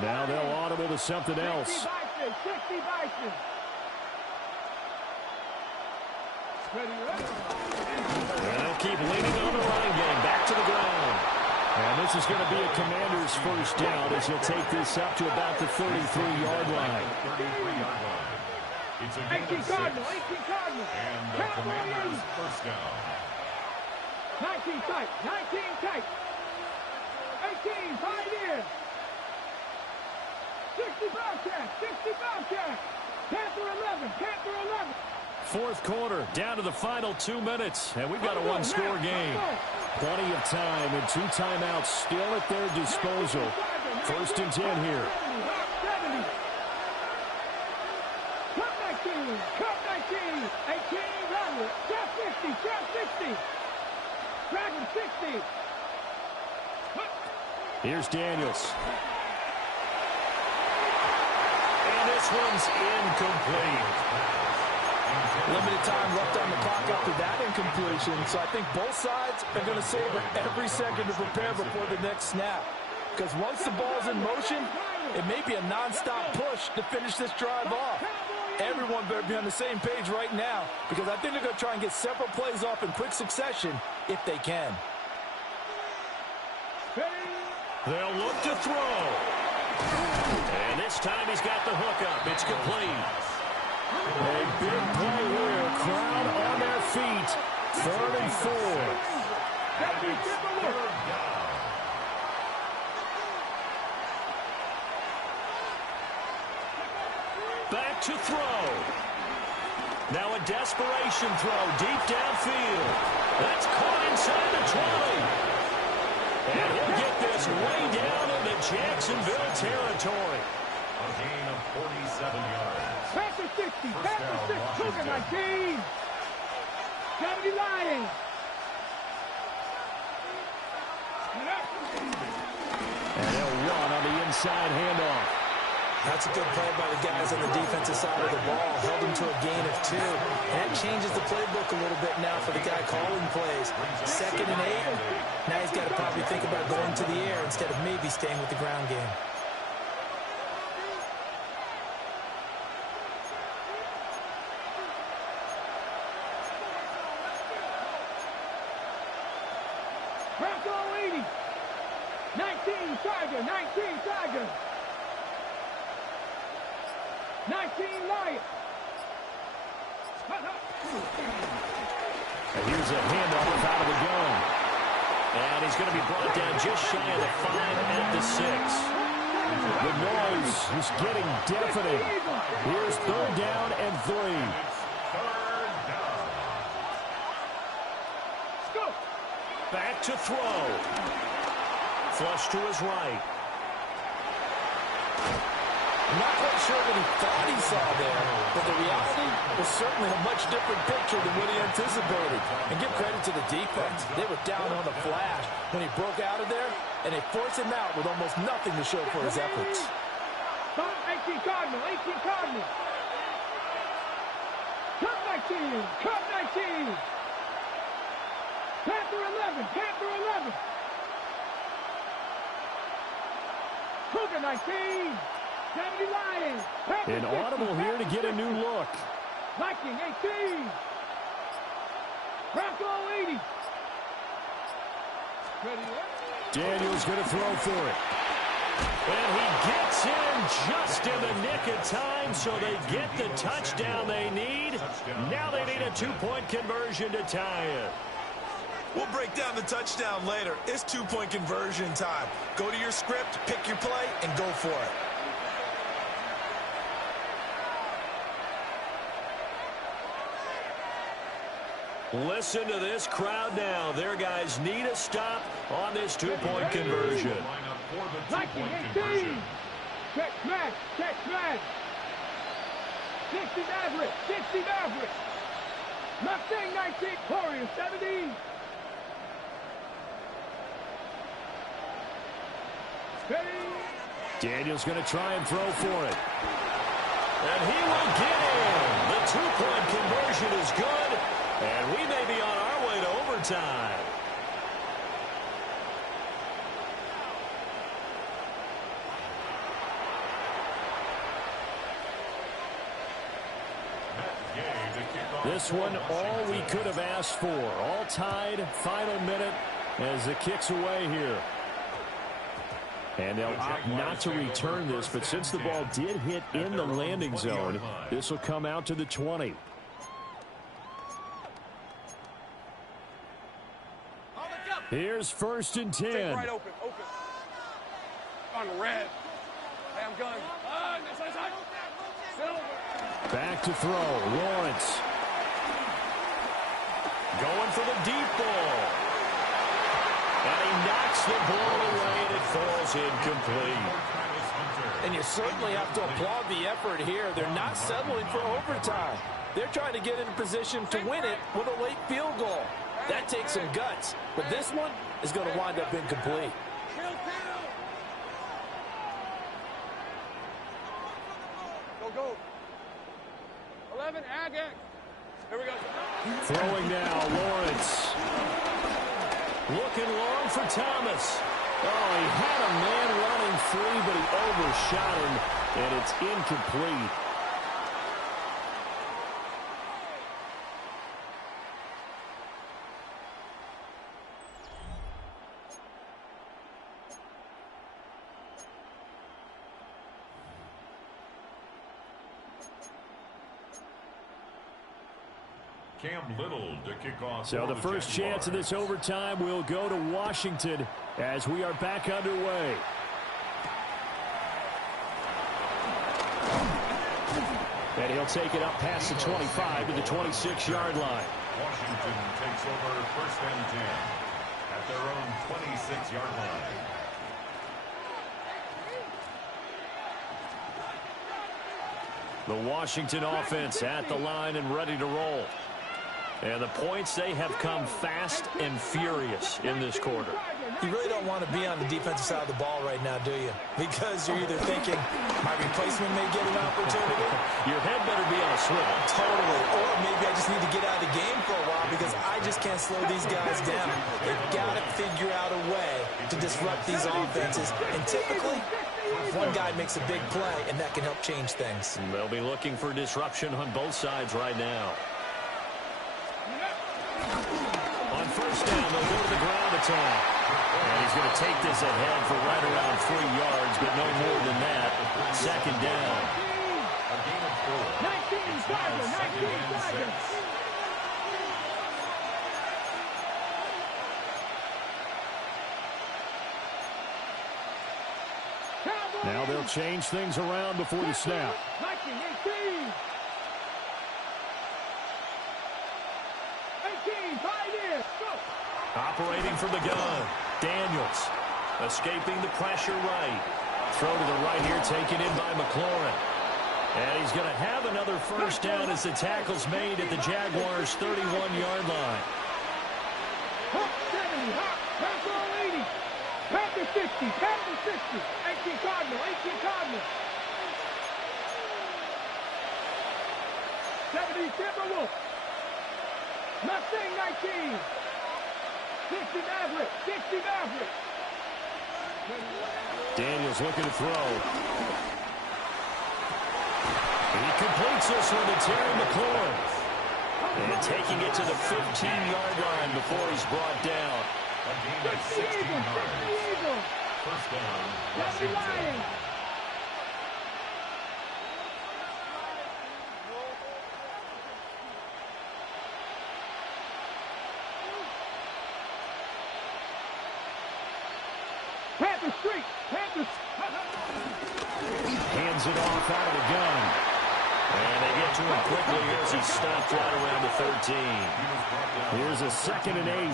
Now they'll audible to something else. 60 Bison. And they'll keep leaning on the running game. Back to the ground. And this is going to be a Commander's first down as he'll take this up to about the 33-yard line. 33-yard line. It's a gain of 6. And the Commanders' first down. 19 tight, 19 tight. 18, 5 in. 60 Bobcat, 60 Bobcat. Panther 11, Panther 11. Fourth quarter, down to the final 2 minutes, and we've got a one-score game. Plenty of time and 2 timeouts still at their disposal. First and 10 here. Cup 19, Cup 19. 18, Rattler. Trap 50, Trap 60. Dragon 60. Here's Daniels. And this one's incomplete. Limited time left on the clock after that incompletion, so I think both sides are going to savor every second to prepare before the next snap. Because once the ball's in motion, it may be a non-stop push to finish this drive off. Everyone better be on the same page right now, because I think they're going to try and get several plays off in quick succession if they can. They'll look to throw. And this time he's got the hook up. It's complete. A big play here. Crowd on their feet. 3rd and 4. Back to throw. Now a desperation throw deep downfield. That's caught inside the 20. And he'll get this way down into Jacksonville territory. A gain of 47 yards. Panther 60, Panther 6, Cougar 19. 70 Lions. And they'll run on the inside handoff. That's a good play by the guys on the defensive side of the ball. Held him to a gain of 2. And that changes the playbook a little bit now for the guy calling plays. 2nd and 8. Now he's got to probably think about going to the air instead of maybe staying with the ground game. Bronco 80. 19 Tiger, 19 Tiger. 19 Lions. And here's a handoff out of the gun. And he's going to be brought down just shy of the 5 at the 6. The noise is getting deafening. Here's 3rd down and 3. Back to throw. Flush to his right. I'm not quite sure what he thought he saw there, but the reality was certainly a much different picture than what he anticipated. And give credit to the defense. They were down on the flash when he broke out of there, and they forced him out with almost nothing to show for his efforts. 18 Cardinal, 18 Cardinal. Cup 19, Cup 19. Panther 11, Panther 11. Cougar 19. 70 Lions. An audible here to get a new look. Viking 18. Bronco 80. Daniels going to throw for it. And he gets in just in the nick of time, so they get the touchdown they need. Now they need a 2-point conversion to tie it. We'll break down the touchdown later. It's 2-point conversion time. Go to your script, pick your play, and go for it. Listen to this crowd now. Their guys need a stop on this 2-point conversion. Viking 18. Check smash, check smash. 60 Maverick, 60 Maverick. Mustang 19, Warrior 70. Daniels going to try and throw for it. And he will get in. The 2-point conversion is good. And we may be on our way to overtime. This one, all we could have asked for. All tied, final minute as the kick's away here. And they'll opt not to return this, but since the ball did hit in the landing zone, this will come out to the 20. Here's 1st and 10. Take right open. On the red. Hey, I'm going. Back to throw. Lawrence. Going for the deep ball. And he knocks the ball away, and it falls incomplete. And you certainly have to applaud the effort here. They're not settling for overtime. They're trying to get in a position to win it with a late field goal. That takes some guts. But this one is going to wind up incomplete. Go. 11, Agate. Here we go. Throwing now, Lawrence. Looking long for Thomas. Oh, he had a man running free, but he overshot him, and it's incomplete. Cam Little to kick off. So the first chance of this overtime will go to Washington as we are back underway. And he'll take it up past the 25 to the 26-yard line. Washington takes over 1st and 10 at their own 26-yard line. The Washington offense at the line and ready to roll. And the points, they have come fast and furious in this quarter. You really don't want to be on the defensive side of the ball right now, do you? Because you're either thinking, my replacement may get an opportunity. Your head better be on a swivel. Totally. Or maybe I just need to get out of the game for a while because I just can't slow these guys down. They've got to figure out a way to disrupt these offenses. And typically, one guy makes a big play, and that can help change things. And they'll be looking for disruption on both sides right now. On 1st down, they'll go to the ground attack. And he's going to take this ahead for right around 3 yards, but no more than that. 2nd down. A gain of 4. 19, Tiger, 19, Tiger. Now they'll change things around before the snap. 19, 18. 18, pioneer, go. Operating from the gun. Daniels escaping the pressure right. Throw to the right here, taken in by McLaurin. And he's going to have another 1st down as the tackle's made at the Jaguars' 31-yard line. Hop 70, hop, Panther 80, Panther 60, Panther 60, 18 Cardinal, 18 Cardinal. 70 Timberwolf. Mustang 19. 60 Maverick, 60 Maverick. Daniels looking to throw. He completes this one to Terry McLaurin. And taking it to the 15-yard line before he's brought down. A gain of 16 yards. 1st down, Washington. Panther Street, Panthers. Hands it off out of the gun. And they get to him quickly as he stopped right around the 13. Here's a 2nd and 8.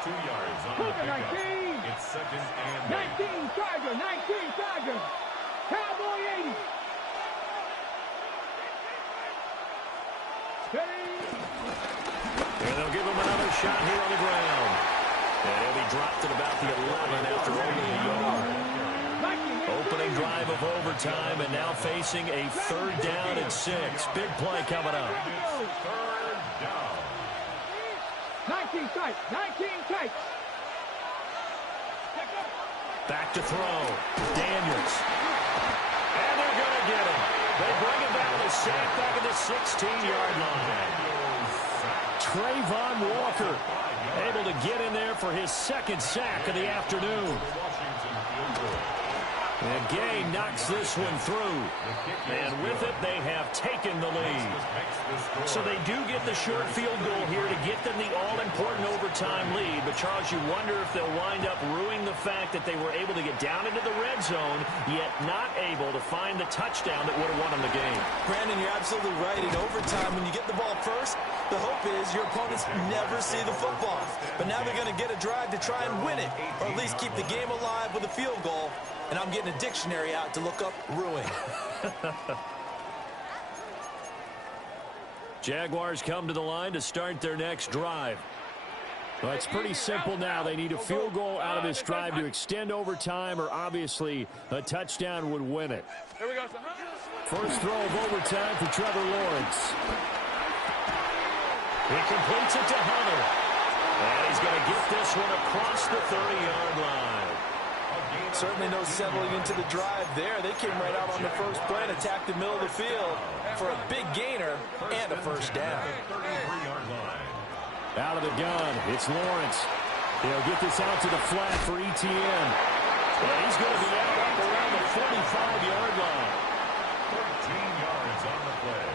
2 yards on the pickup. 19. It's 2nd and 8. 19 Tiger, 19 Tiger. Cowboy 80. And they'll give him another shot here on the ground. And he'll be dropped at about the 11 after only a yard. Opening drive of overtime, and now facing a 3rd down and 6. Big play coming up. 3rd down. 19 tight, 19 tight. Back to throw. Daniels. And they're going to get him. They bring him down to sack back at the 16-yard line. Trayvon Walker able to get in there for his 2nd sack of the afternoon. Washington field goal. And Gay knocks this one through. And with it, they have taken the lead. So they do get the short field goal here to get them the all-important overtime lead. But, Charles, you wonder if they'll wind up ruining the fact that they were able to get down into the red zone, yet not able to find the touchdown that would have won them the game. Brandon, you're absolutely right. In overtime, when you get the ball first, the hope is your opponents never see the football. But now they're going to get a drive to try and win it, or at least keep the game alive with a field goal. And I'm getting a dictionary out to look up ruin. Jaguars come to the line to start their next drive. Well, it's pretty simple now. They need a field goal out of this drive to extend overtime, or obviously a touchdown would win it. Here we go. First throw of overtime for Trevor Lawrence. He completes it to Hunter. And he's going to get this one across the 30-yard line. Certainly no settling into the drive there. They came right out on the first play and attacked the middle of the field for a big gainer and a first down. Out of the gun, it's Lawrence. He'll get this out to the flat for Etienne. And he's going to be out up around the 45-yard line. 13 yards on the play.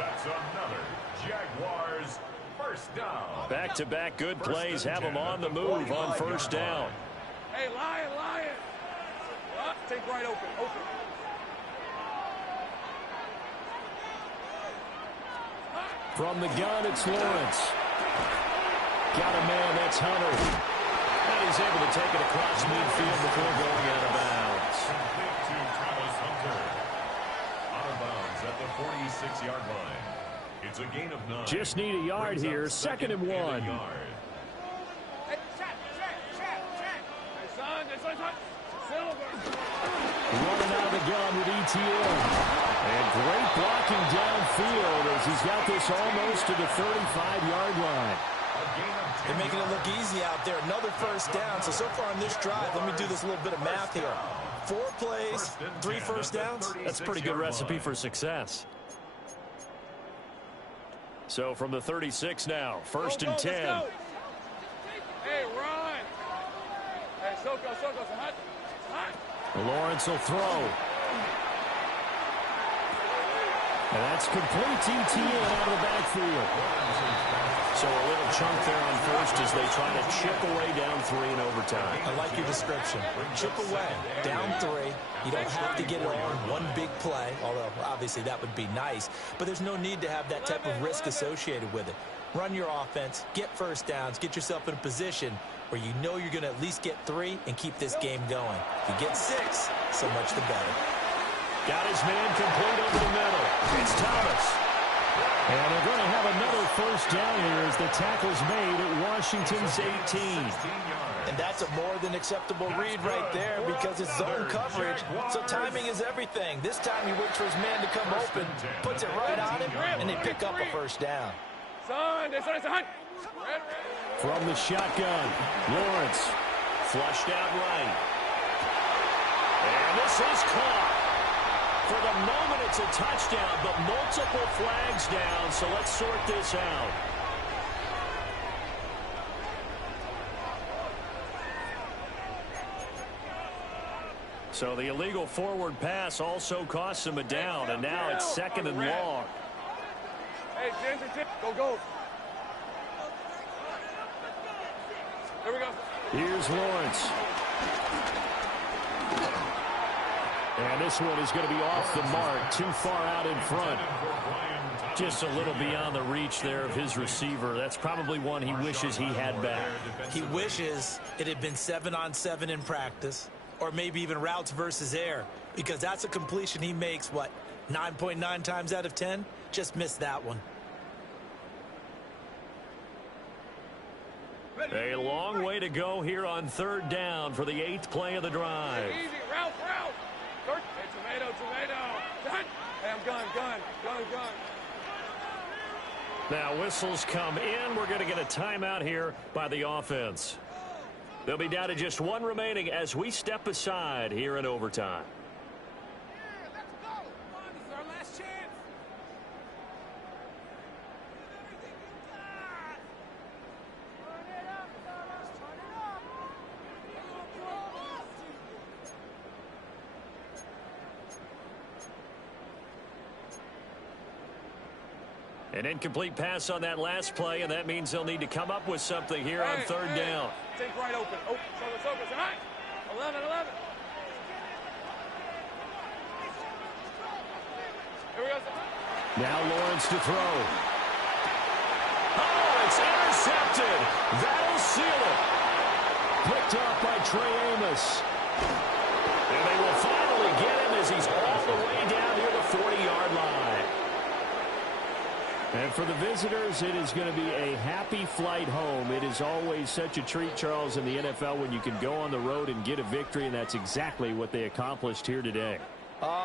That's another Jaguars first down. Back-to-back good plays have them on the move on first down. Hey, Lion. Take right open. From the gun, it's Lawrence. Got a man, that's Hunter. And he's able to take it across midfield before going out of bounds. To Travis Hunter. Out of bounds at the 46-yard line. It's a gain of 9. Just need a yard here, second and 1. Hey, check. Hey, son. Silver. Running out of the gun with Etienne. And great blocking downfield as he's got this almost to the 35-yard line. They're making it look easy out there. Another first down. So far on this drive, let me do this little bit of math here. 4 plays, 3 first downs. That's a pretty good recipe for success. So from the 36 now, first and 10. Hey, run. Hey, Soko, hot. Lawrence will throw. And that's complete to Etienne out of the backfield. So a little chunk there on first as they try to chip away down 3 in overtime. I like your description. Chip away, down 3. You don't have to get it all in one big play, although obviously that would be nice. But there's no need to have that type of risk associated with it. Run your offense, get first downs, get yourself in a position where you know you're going to at least get 3 and keep this game going. If you get 6, so much the better. Got his man complete over the middle. It's Thomas. And they're going to have another first down here as the tackle's made at Washington's 18. And that's a more than acceptable read right there because it's zone coverage. So timing is everything. This time he waits for his man to come open, puts it right on him, and they pick up a first down. From the shotgun, Lawrence flushed out right. And this is caught. For the moment, it's a touchdown, but multiple flags down, so let's sort this out. So the illegal forward pass also costs him a down, and now it's second and long. Hey, Ginger, go. Here we go. Here's Lawrence. And this one is going to be off the mark, too far out in front. Just a little beyond the reach there of his receiver. That's probably one he wishes he had back. He wishes it had been 7-on-7 in practice, or maybe even routes versus air, because that's a completion he makes, 9.9 times out of 10? Just missed that one. A long way to go here on third down for the 8th play of the drive. Easy, route. Hey, tomato. Hey, I'm gun. Now whistles come in. We're going to get a timeout here by the offense. They'll be down to just 1 remaining as we step aside here in overtime. An incomplete pass on that last play, and that means they'll need to come up with something here on third down. Take right open. Open. Open. Tonight. 11. Here we go. Now Lawrence to throw. Oh, it's intercepted. That'll seal it. Picked up by Trey Amos. And they will finally get him as he's all the way down near the 40-yard line. And for the visitors, it is going to be a happy flight home. It is always such a treat, Charles, in the NFL when you can go on the road and get a victory, and that's exactly what they accomplished here today.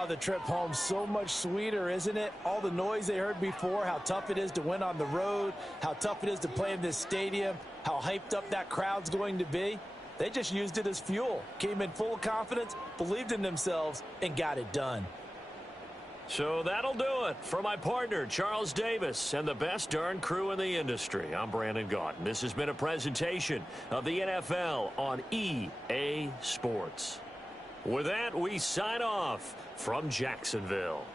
The trip home so much sweeter, isn't it? All the noise they heard before, how tough it is to win on the road, how tough it is to play in this stadium, how hyped up that crowd's going to be. They just used it as fuel, came in full of confidence, believed in themselves, and got it done. So that'll do it for my partner, Charles Davis, and the best darn crew in the industry. I'm Brandon Gaudin. This has been a presentation of the NFL on EA Sports. With that, we sign off from Jacksonville.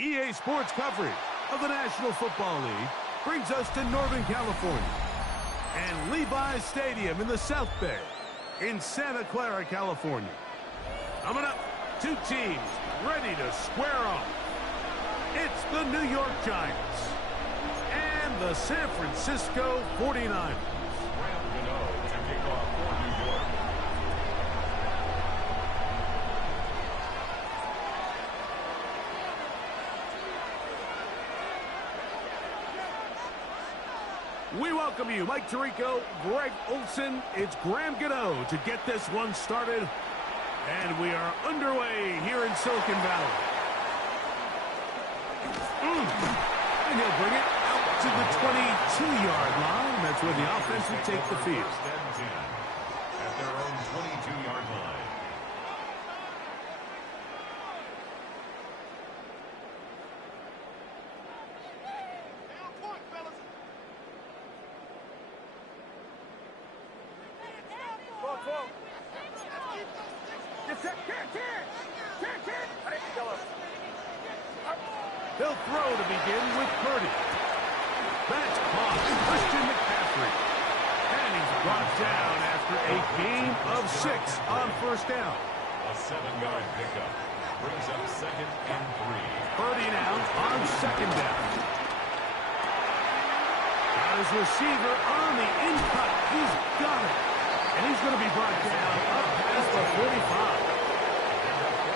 EA Sports coverage of the National Football League brings us to Northern California and Levi's Stadium in the South Bay in Santa Clara, California. Coming up, two teams ready to square off. It's the New York Giants and the San Francisco 49ers. We welcome you, Mike Tirico, Greg Olson. It's Graham Gano to get this one started. And we are underway here in Silicon Valley. And he'll bring it out to the 22-yard line. That's where the offense will take the field. At their own 22-yard line. They'll throw to begin with Purdy. That's caught. Christian McCaffrey. And he's brought down after a gain of 6 on first down. A 7-yard pickup brings up 2nd and 3. Purdy now on 2nd down. Got his receiver on the in-cut. He's got it. And he's going to be brought down up past the 45.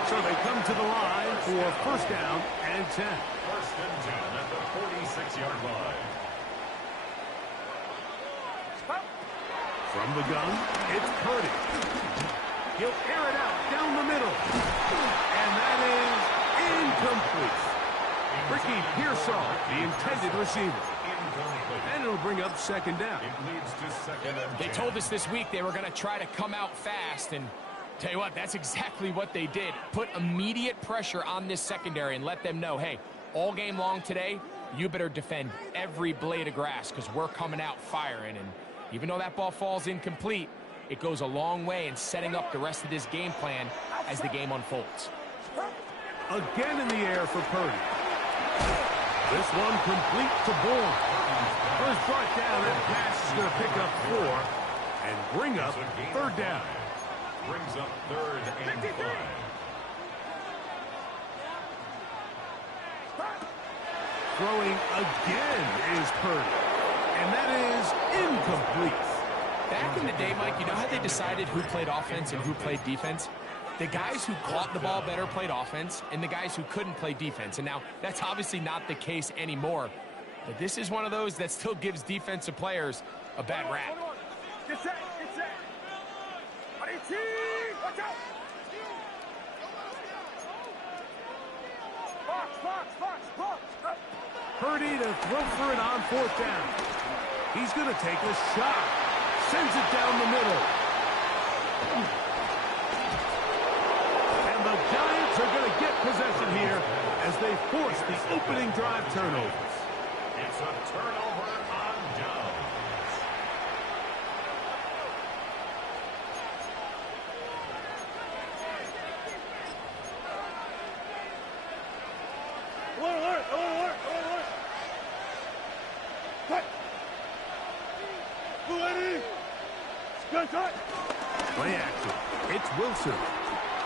So they come to the line for first down and 10. 1st and 10 at the 46-yard line. From the gun, it's Purdy. He'll air it out down the middle. And that is incomplete. Ricky Pearsall, the intended receiver. And it'll bring up 2nd down. It leads to 2nd and 10. They told us this week they were going to try to come out fast, and tell you what, that's exactly what they did. Put immediate pressure on this secondary and let them know, hey, all game long today, you better defend every blade of grass because we're coming out firing. And even though that ball falls incomplete, it goes a long way in setting up the rest of this game plan as the game unfolds. Again in the air for Purdy. This one complete to Bourne. First brought down, that pass is going to pick up 4 and bring up 3rd down. Brings up 3rd and 5. Throwing again is Purdy. And that is incomplete. Back in the day, Mike, you know how they decided who played offense and who played defense? The guys who caught the ball better played offense, and the guys who couldn't play defense. And now, that's obviously not the case anymore. But this is one of those that still gives defensive players a bad rap. Get set, get set. Watch out. Box. Purdy to throw for it on 4th down. He's going to take a shot. Sends it down the middle. Jags are going to get possession here as they force the opening drive turnovers. It's a turnover on downs. Alert, alert, alert, alert. Cut. Blue Eddie. Gun cut. Play action. It's Wilson.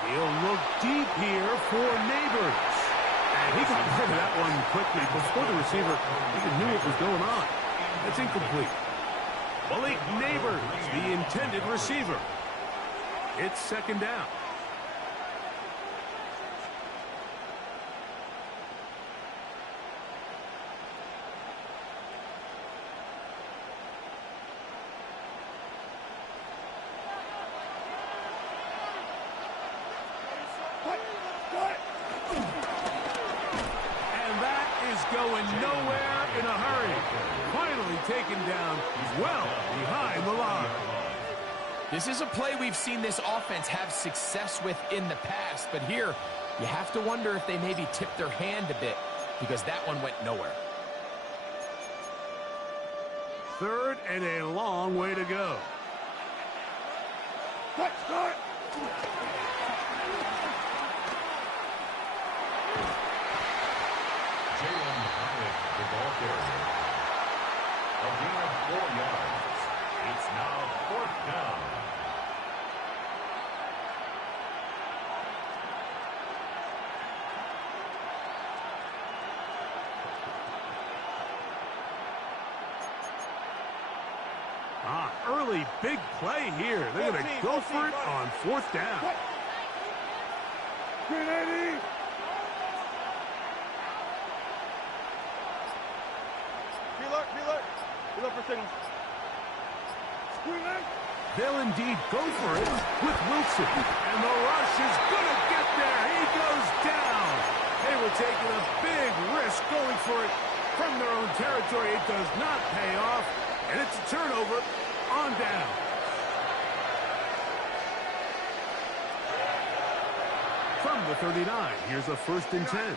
He'll look deep here for Neighbors. And he got rid of that one quickly before the receiver even knew what was going on. That's incomplete. Malik Neighbors, the intended receiver. It's second down. Going nowhere in a hurry. Finally taken down well behind the line. This is a play we've seen this offense have success with in the past, but here you have to wonder if they maybe tipped their hand a bit because that one went nowhere. Third and a long way to go. Let's start. The ball carrier. A gain of 4 yards. It's now 4th down. Early big play here. They're going to go for it on 4th down. Green Eddie. They'll indeed go for it with Wilson. And the rush is going to get there. He goes down. They were taking a big risk going for it from their own territory. It does not pay off. And it's a turnover on down. From the 39, here's a 1st and 10.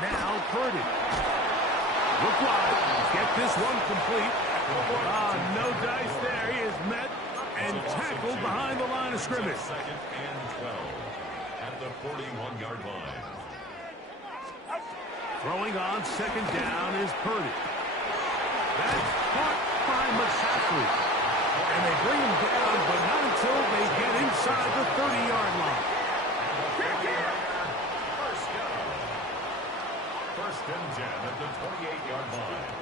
Now Purdy. Look wide. Get this one complete. No dice there. He is met and tackled behind the line of scrimmage. 2nd and 12 at the 41-yard line. Throwing on 2nd down is Purdy. That's caught by McCaffrey. And they bring him down, but not until they get inside the 30-yard line. First and 10 at the 28-yard line.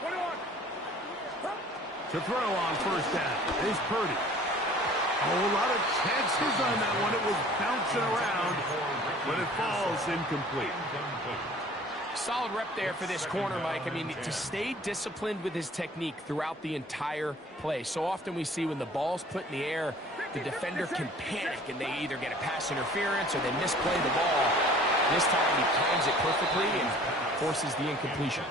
21. To throw on 1st down is Purdy. A whole lot of chances on that one. It was bouncing around, but it falls incomplete. Solid rep there for this corner, Mike. I mean, to stay disciplined with his technique throughout the entire play. So often we see when the ball's put in the air, the defender can panic and they either get a pass interference or they misplay the ball. This time he times it perfectly and forces the incompletion.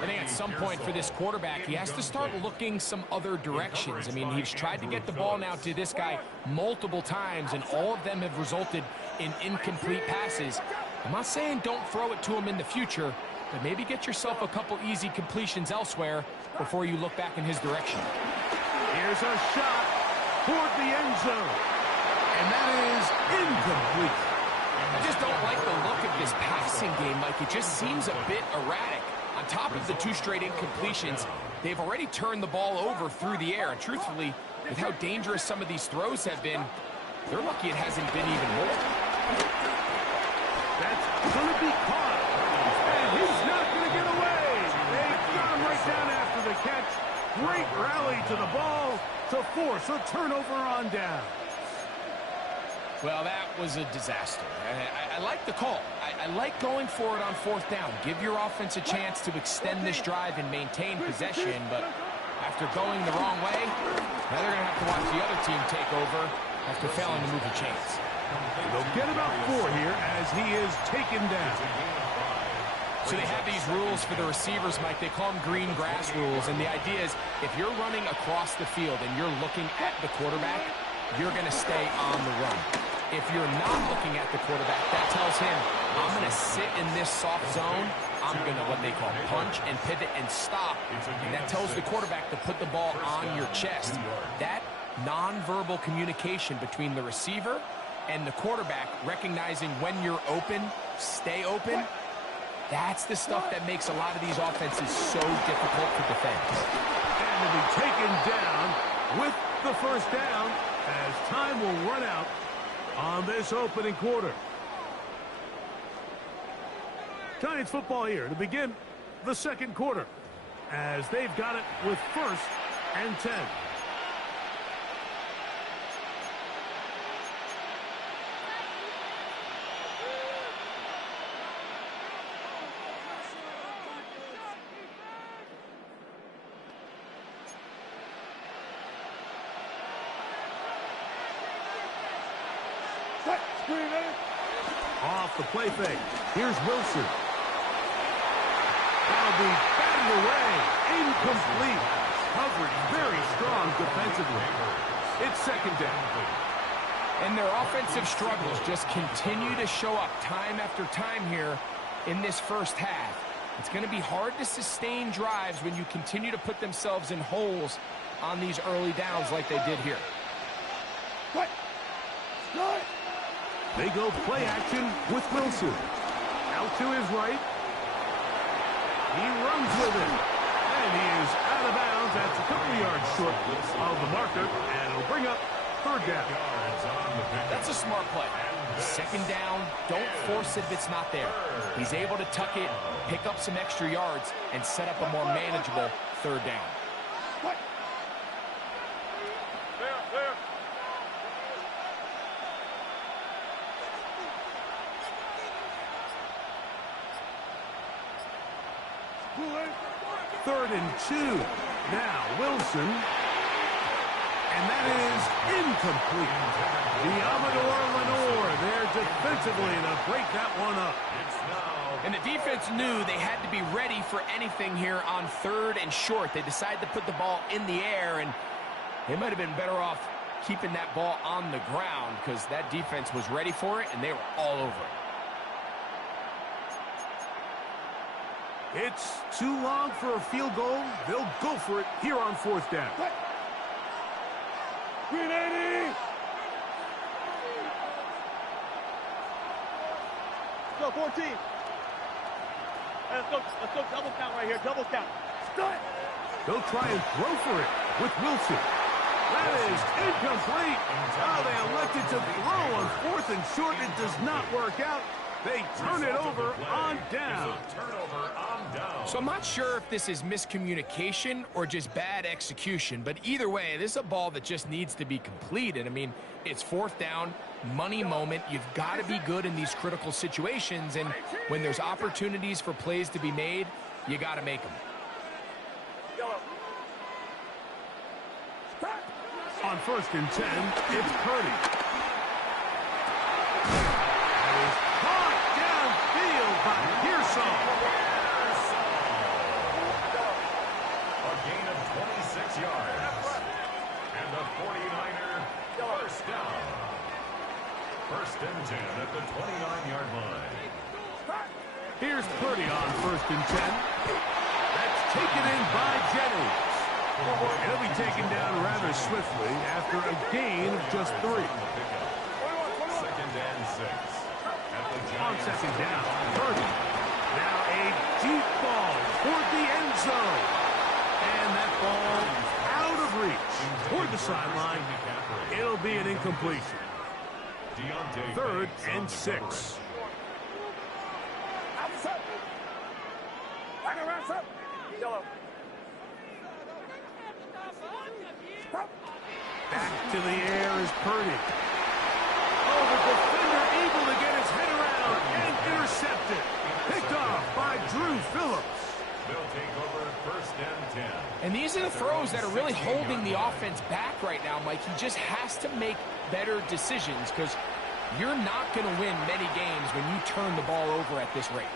I think at some point for this quarterback, he has to start looking some other directions. I mean, he's tried to get the ball now to this guy multiple times, and all of them have resulted in incomplete passes. I'm not saying don't throw it to him in the future, but maybe get yourself a couple easy completions elsewhere before you look back in his direction. Here's a shot toward the end zone, and that is incomplete. I just don't like the look of this passing game, Mike. It just seems a bit erratic. On top of the 2 straight incompletions, they've already turned the ball over through the air. And truthfully, with how dangerous some of these throws have been, they're lucky it hasn't been even more. That's going to be caught. And he's not going to get away. They got him right down after the catch. Great rally to the ball to force a turnover on down. Well, that was a disaster. I like the call. I like going for it on 4th down. Give your offense a chance to extend this drive and maintain possession, but after going the wrong way, now they're going to have to watch the other team take over after failing to move the chains. They'll get about 4 here as he is taken down. So they have these rules for the receivers, Mike. They call them green grass rules, and the idea is if you're running across the field and you're looking at the quarterback, you're going to stay on the run. If you're not looking at the quarterback, that tells him, I'm going to sit in this soft zone. I'm going to what they call punch and pivot and stop. And that tells the quarterback to put the ball on your chest. That nonverbal communication between the receiver and the quarterback, recognizing when you're open, stay open, that's the stuff that makes a lot of these offenses so difficult to defend. And to be taken down with the first down as time will run out on this opening quarter. Giants football here to begin the second quarter as they've got it with 1st and 10. Off the play fake. Here's Wilson. That'll be batted away. Incomplete. Coverage very strong defensively. It's 2nd down. And their offensive struggles just continue to show up time after time here in this first half. It's going to be hard to sustain drives when you continue to put themselves in holes on these early downs like they did here. They go play action with Wilson. Out to his right. He runs with it. And he is out of bounds. That's a couple yards short of the marker. And it'll bring up 3rd down. That's a smart play. 2nd down, don't force it if it's not there. He's able to tuck it, pick up some extra yards, and set up a more manageable 3rd down. Third and 2. Now Wilson. And that is incomplete. The Amador Lenore there defensively to break that one up. And the defense knew they had to be ready for anything here on 3rd and short. They decided to put the ball in the air, and they might have been better off keeping that ball on the ground because that defense was ready for it, and they were all over it. It's too long for a field goal. They'll go for it here on 4th down. Green 80! Let's go, 14. Hey, let's go double count right here, double count. Start! They'll try and throw for it with Wilson. That is incomplete. Oh, they elected to throw on 4th and short. It does not work out. They turn it over on down. So I'm not sure if this is miscommunication or just bad execution, but either way, this is a ball that just needs to be completed. I mean, it's 4th down, money moment. You've got to be good in these critical situations, and when there's opportunities for plays to be made, you got to make them. On 1st and 10, it's Purdy. By Pearsall. A gain of 26 yards. And the 49er first down. 1st and 10 at the 29-yard line. Here's Purdy on 1st and 10. That's taken in by Jennings. He'll be taken down rather swiftly after a gain of just 3. 2nd and 6. On 2nd down, Purdy. Now a deep ball toward the end zone. And that ball out of reach toward the sideline. It'll be an incompletion. 3rd and 6. Back to the air is Purdy. Oh, the defender able to get his head around and intercepted. Picked off by Drew Phillips. They'll take over 1st and 10. And these are the throws that are really holding the offense back right now, Mike. He just has to make better decisions because you're not going to win many games when you turn the ball over at this rate.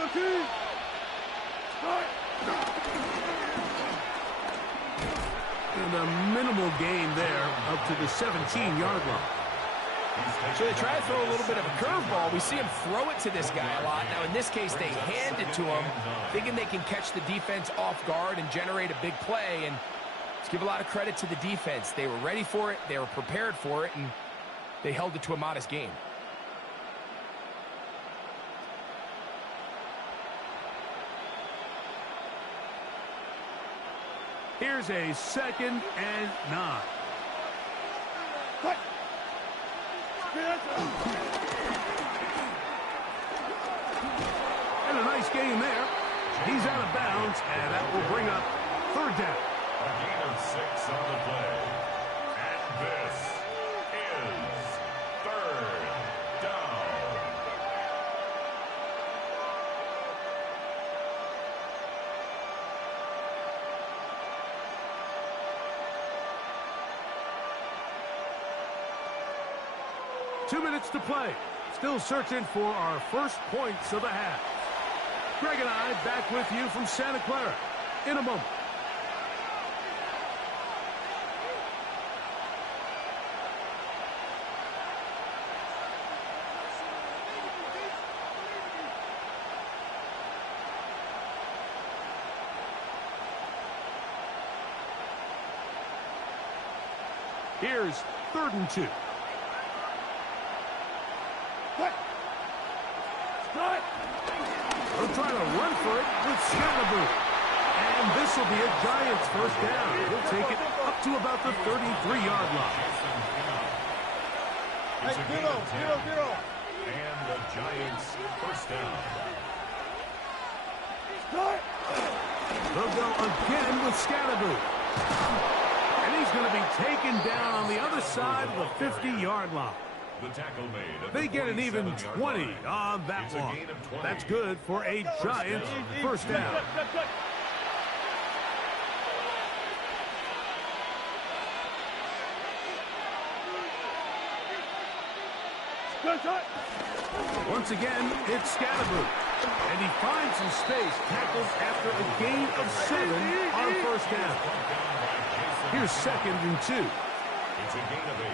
And a minimal gain there up to the 17-yard line. So they try to throw a little bit of a curveball. We see him throw it to this guy a lot. Now, in this case, they hand it to him, thinking they can catch the defense off guard and generate a big play. And let's give a lot of credit to the defense. They were ready for it, they were prepared for it, and they held it to a modest gain. Here's a 2nd and 9. And a nice gain there. He's out of bounds, and that will bring up 3rd down. A gain of 6 on the play. And this is 3rd down. Two minutes to play. Still searching for our first points of the half. Greg and I back with you from Santa Clara in a moment. Here's 3rd and 2. They'll try to run for it with Scalaboo. And this will be a Giants first down. He'll take it up to about the 33-yard line. It's a gain of 10. And the Giants first down. They'll go again with Scalaboo. And he's going to be taken down on the other side of the 50-yard line. The tackle made. They get an even 20 on that one. That's good for a Giants first down. Once again, it's Scalaboo. And he finds some space, tackled after a gain of 7 on first down. Here's 2nd and 2. It's a gain of 8.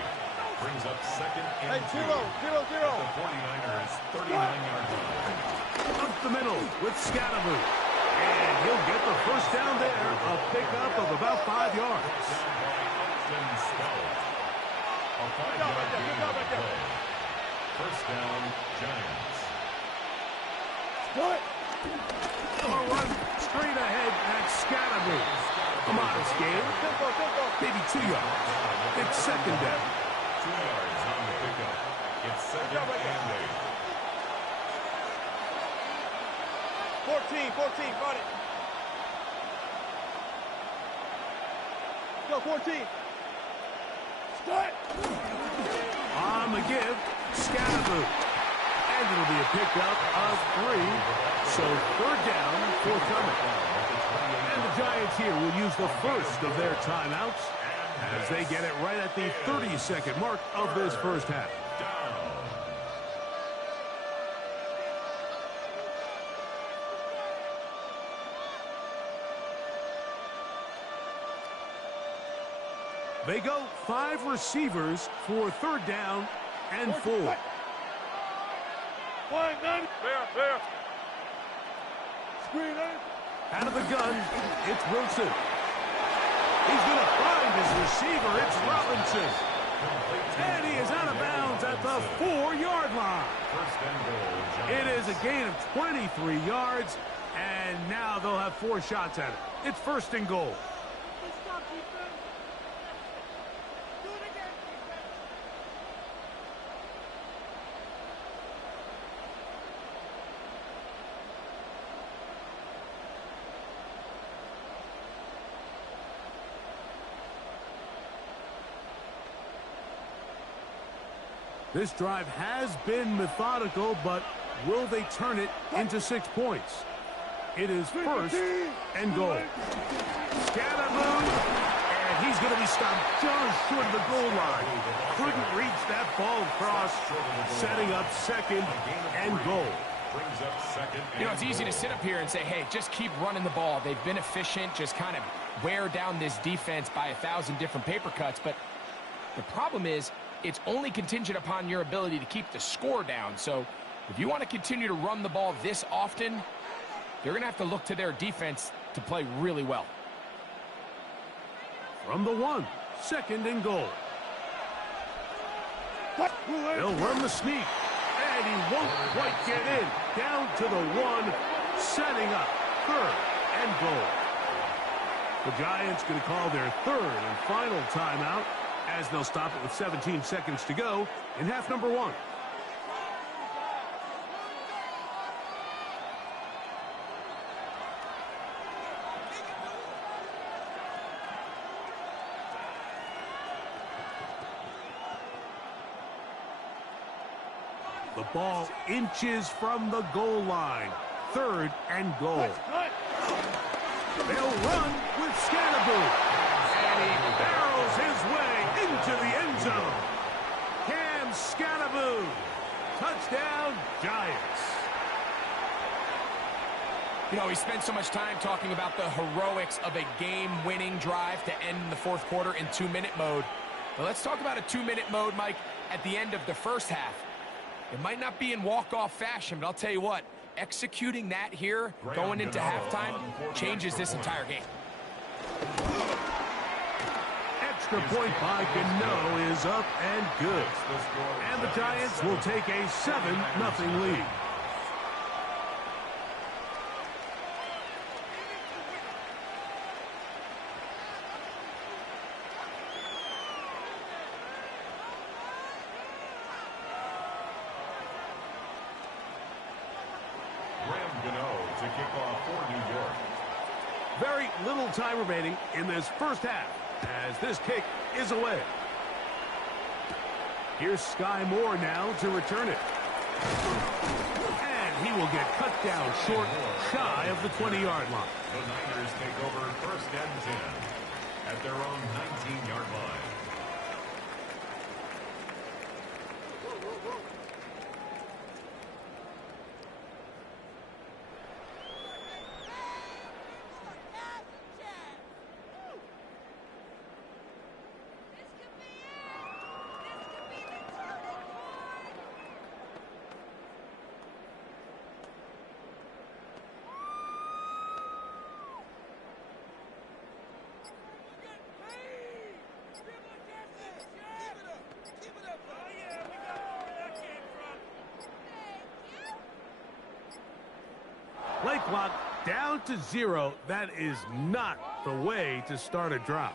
Brings up 2nd and 2. 0-0-0. The 49ers 39-yard line. Up the middle with Scalaboo. And he'll get the first down there. A pickup of about 5 yards. A 5-yard gain on the play. First down, Giants. A run straight ahead at Scalaboo. A modest gain. Maybe 2 yards. It's 2nd down. 2 yards on the pickup. It's 2nd and 8. 14, run it. Go, 14. Start. On the give, Scalaboo. And it'll be a pickup of 3. So 3rd down forthcoming. And the Giants here will use the first of their timeouts as they get it right at the 30-second mark of this first half. They go 5 receivers for 3rd down and 4. Fair. Screen it. Out of the gun, it's Wilson. He's going to find his receiver. It's Robinson. And he is out of bounds at the 4-yard line. It is a gain of 23 yards, and now they'll have 4 shots at it. It's 1st and goal. This drive has been methodical, but will they turn it into 6 points? It is 1st and goal. Scalaboo, and he's going to be stopped just short of the goal line. Couldn't reach that ball across, setting up 2nd and goal. Brings up second and You know, it's easy to sit up here and say, hey, just keep running the ball. They've been efficient, just kind of wear down this defense by 1,000 different paper cuts. But the problem is it's only contingent upon your ability to keep the score down. So if you want to continue to run the ball this often, they're going to have to look to their defense to play really well. From the 1, 2nd and goal. They'll run the sneak, and he won't quite get in. Down to the 1, setting up 3rd and goal. The Giants going to call their 3rd and final timeout as they'll stop it with 17 seconds to go in half number 1. The ball inches from the goal line. 3rd and goal. They'll run with Scannaboo. And he barrels his way into the end zone. Cam Scannaboo. Touchdown, Giants. You know, we spent so much time talking about the heroics of a game-winning drive to end the 4th quarter in 2-minute mode. But let's talk about a 2-minute mode, Mike, at the end of the first half. It might not be in walk-off fashion, but I'll tell you what, executing that here, going into halftime, changes this entire game. Extra point by Gano is up and good. And the Giants will take a 7-0 lead. Very little time remaining in this first half as this kick is away. Here's Sky Moore now to return it. And he will get cut down short, shy of the 20-yard line. The Niners take over 1st and 10 at their own 19-yard line. Play clock down to 0. That is not the way to start a drive.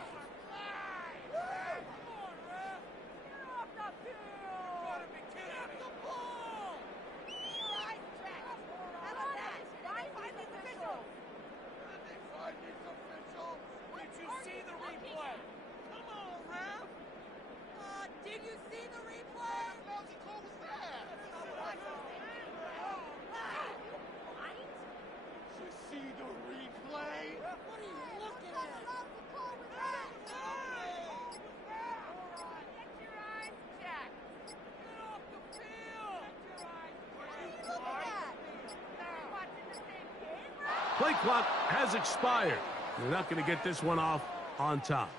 Play clock has expired. You're not going to get this one off on top.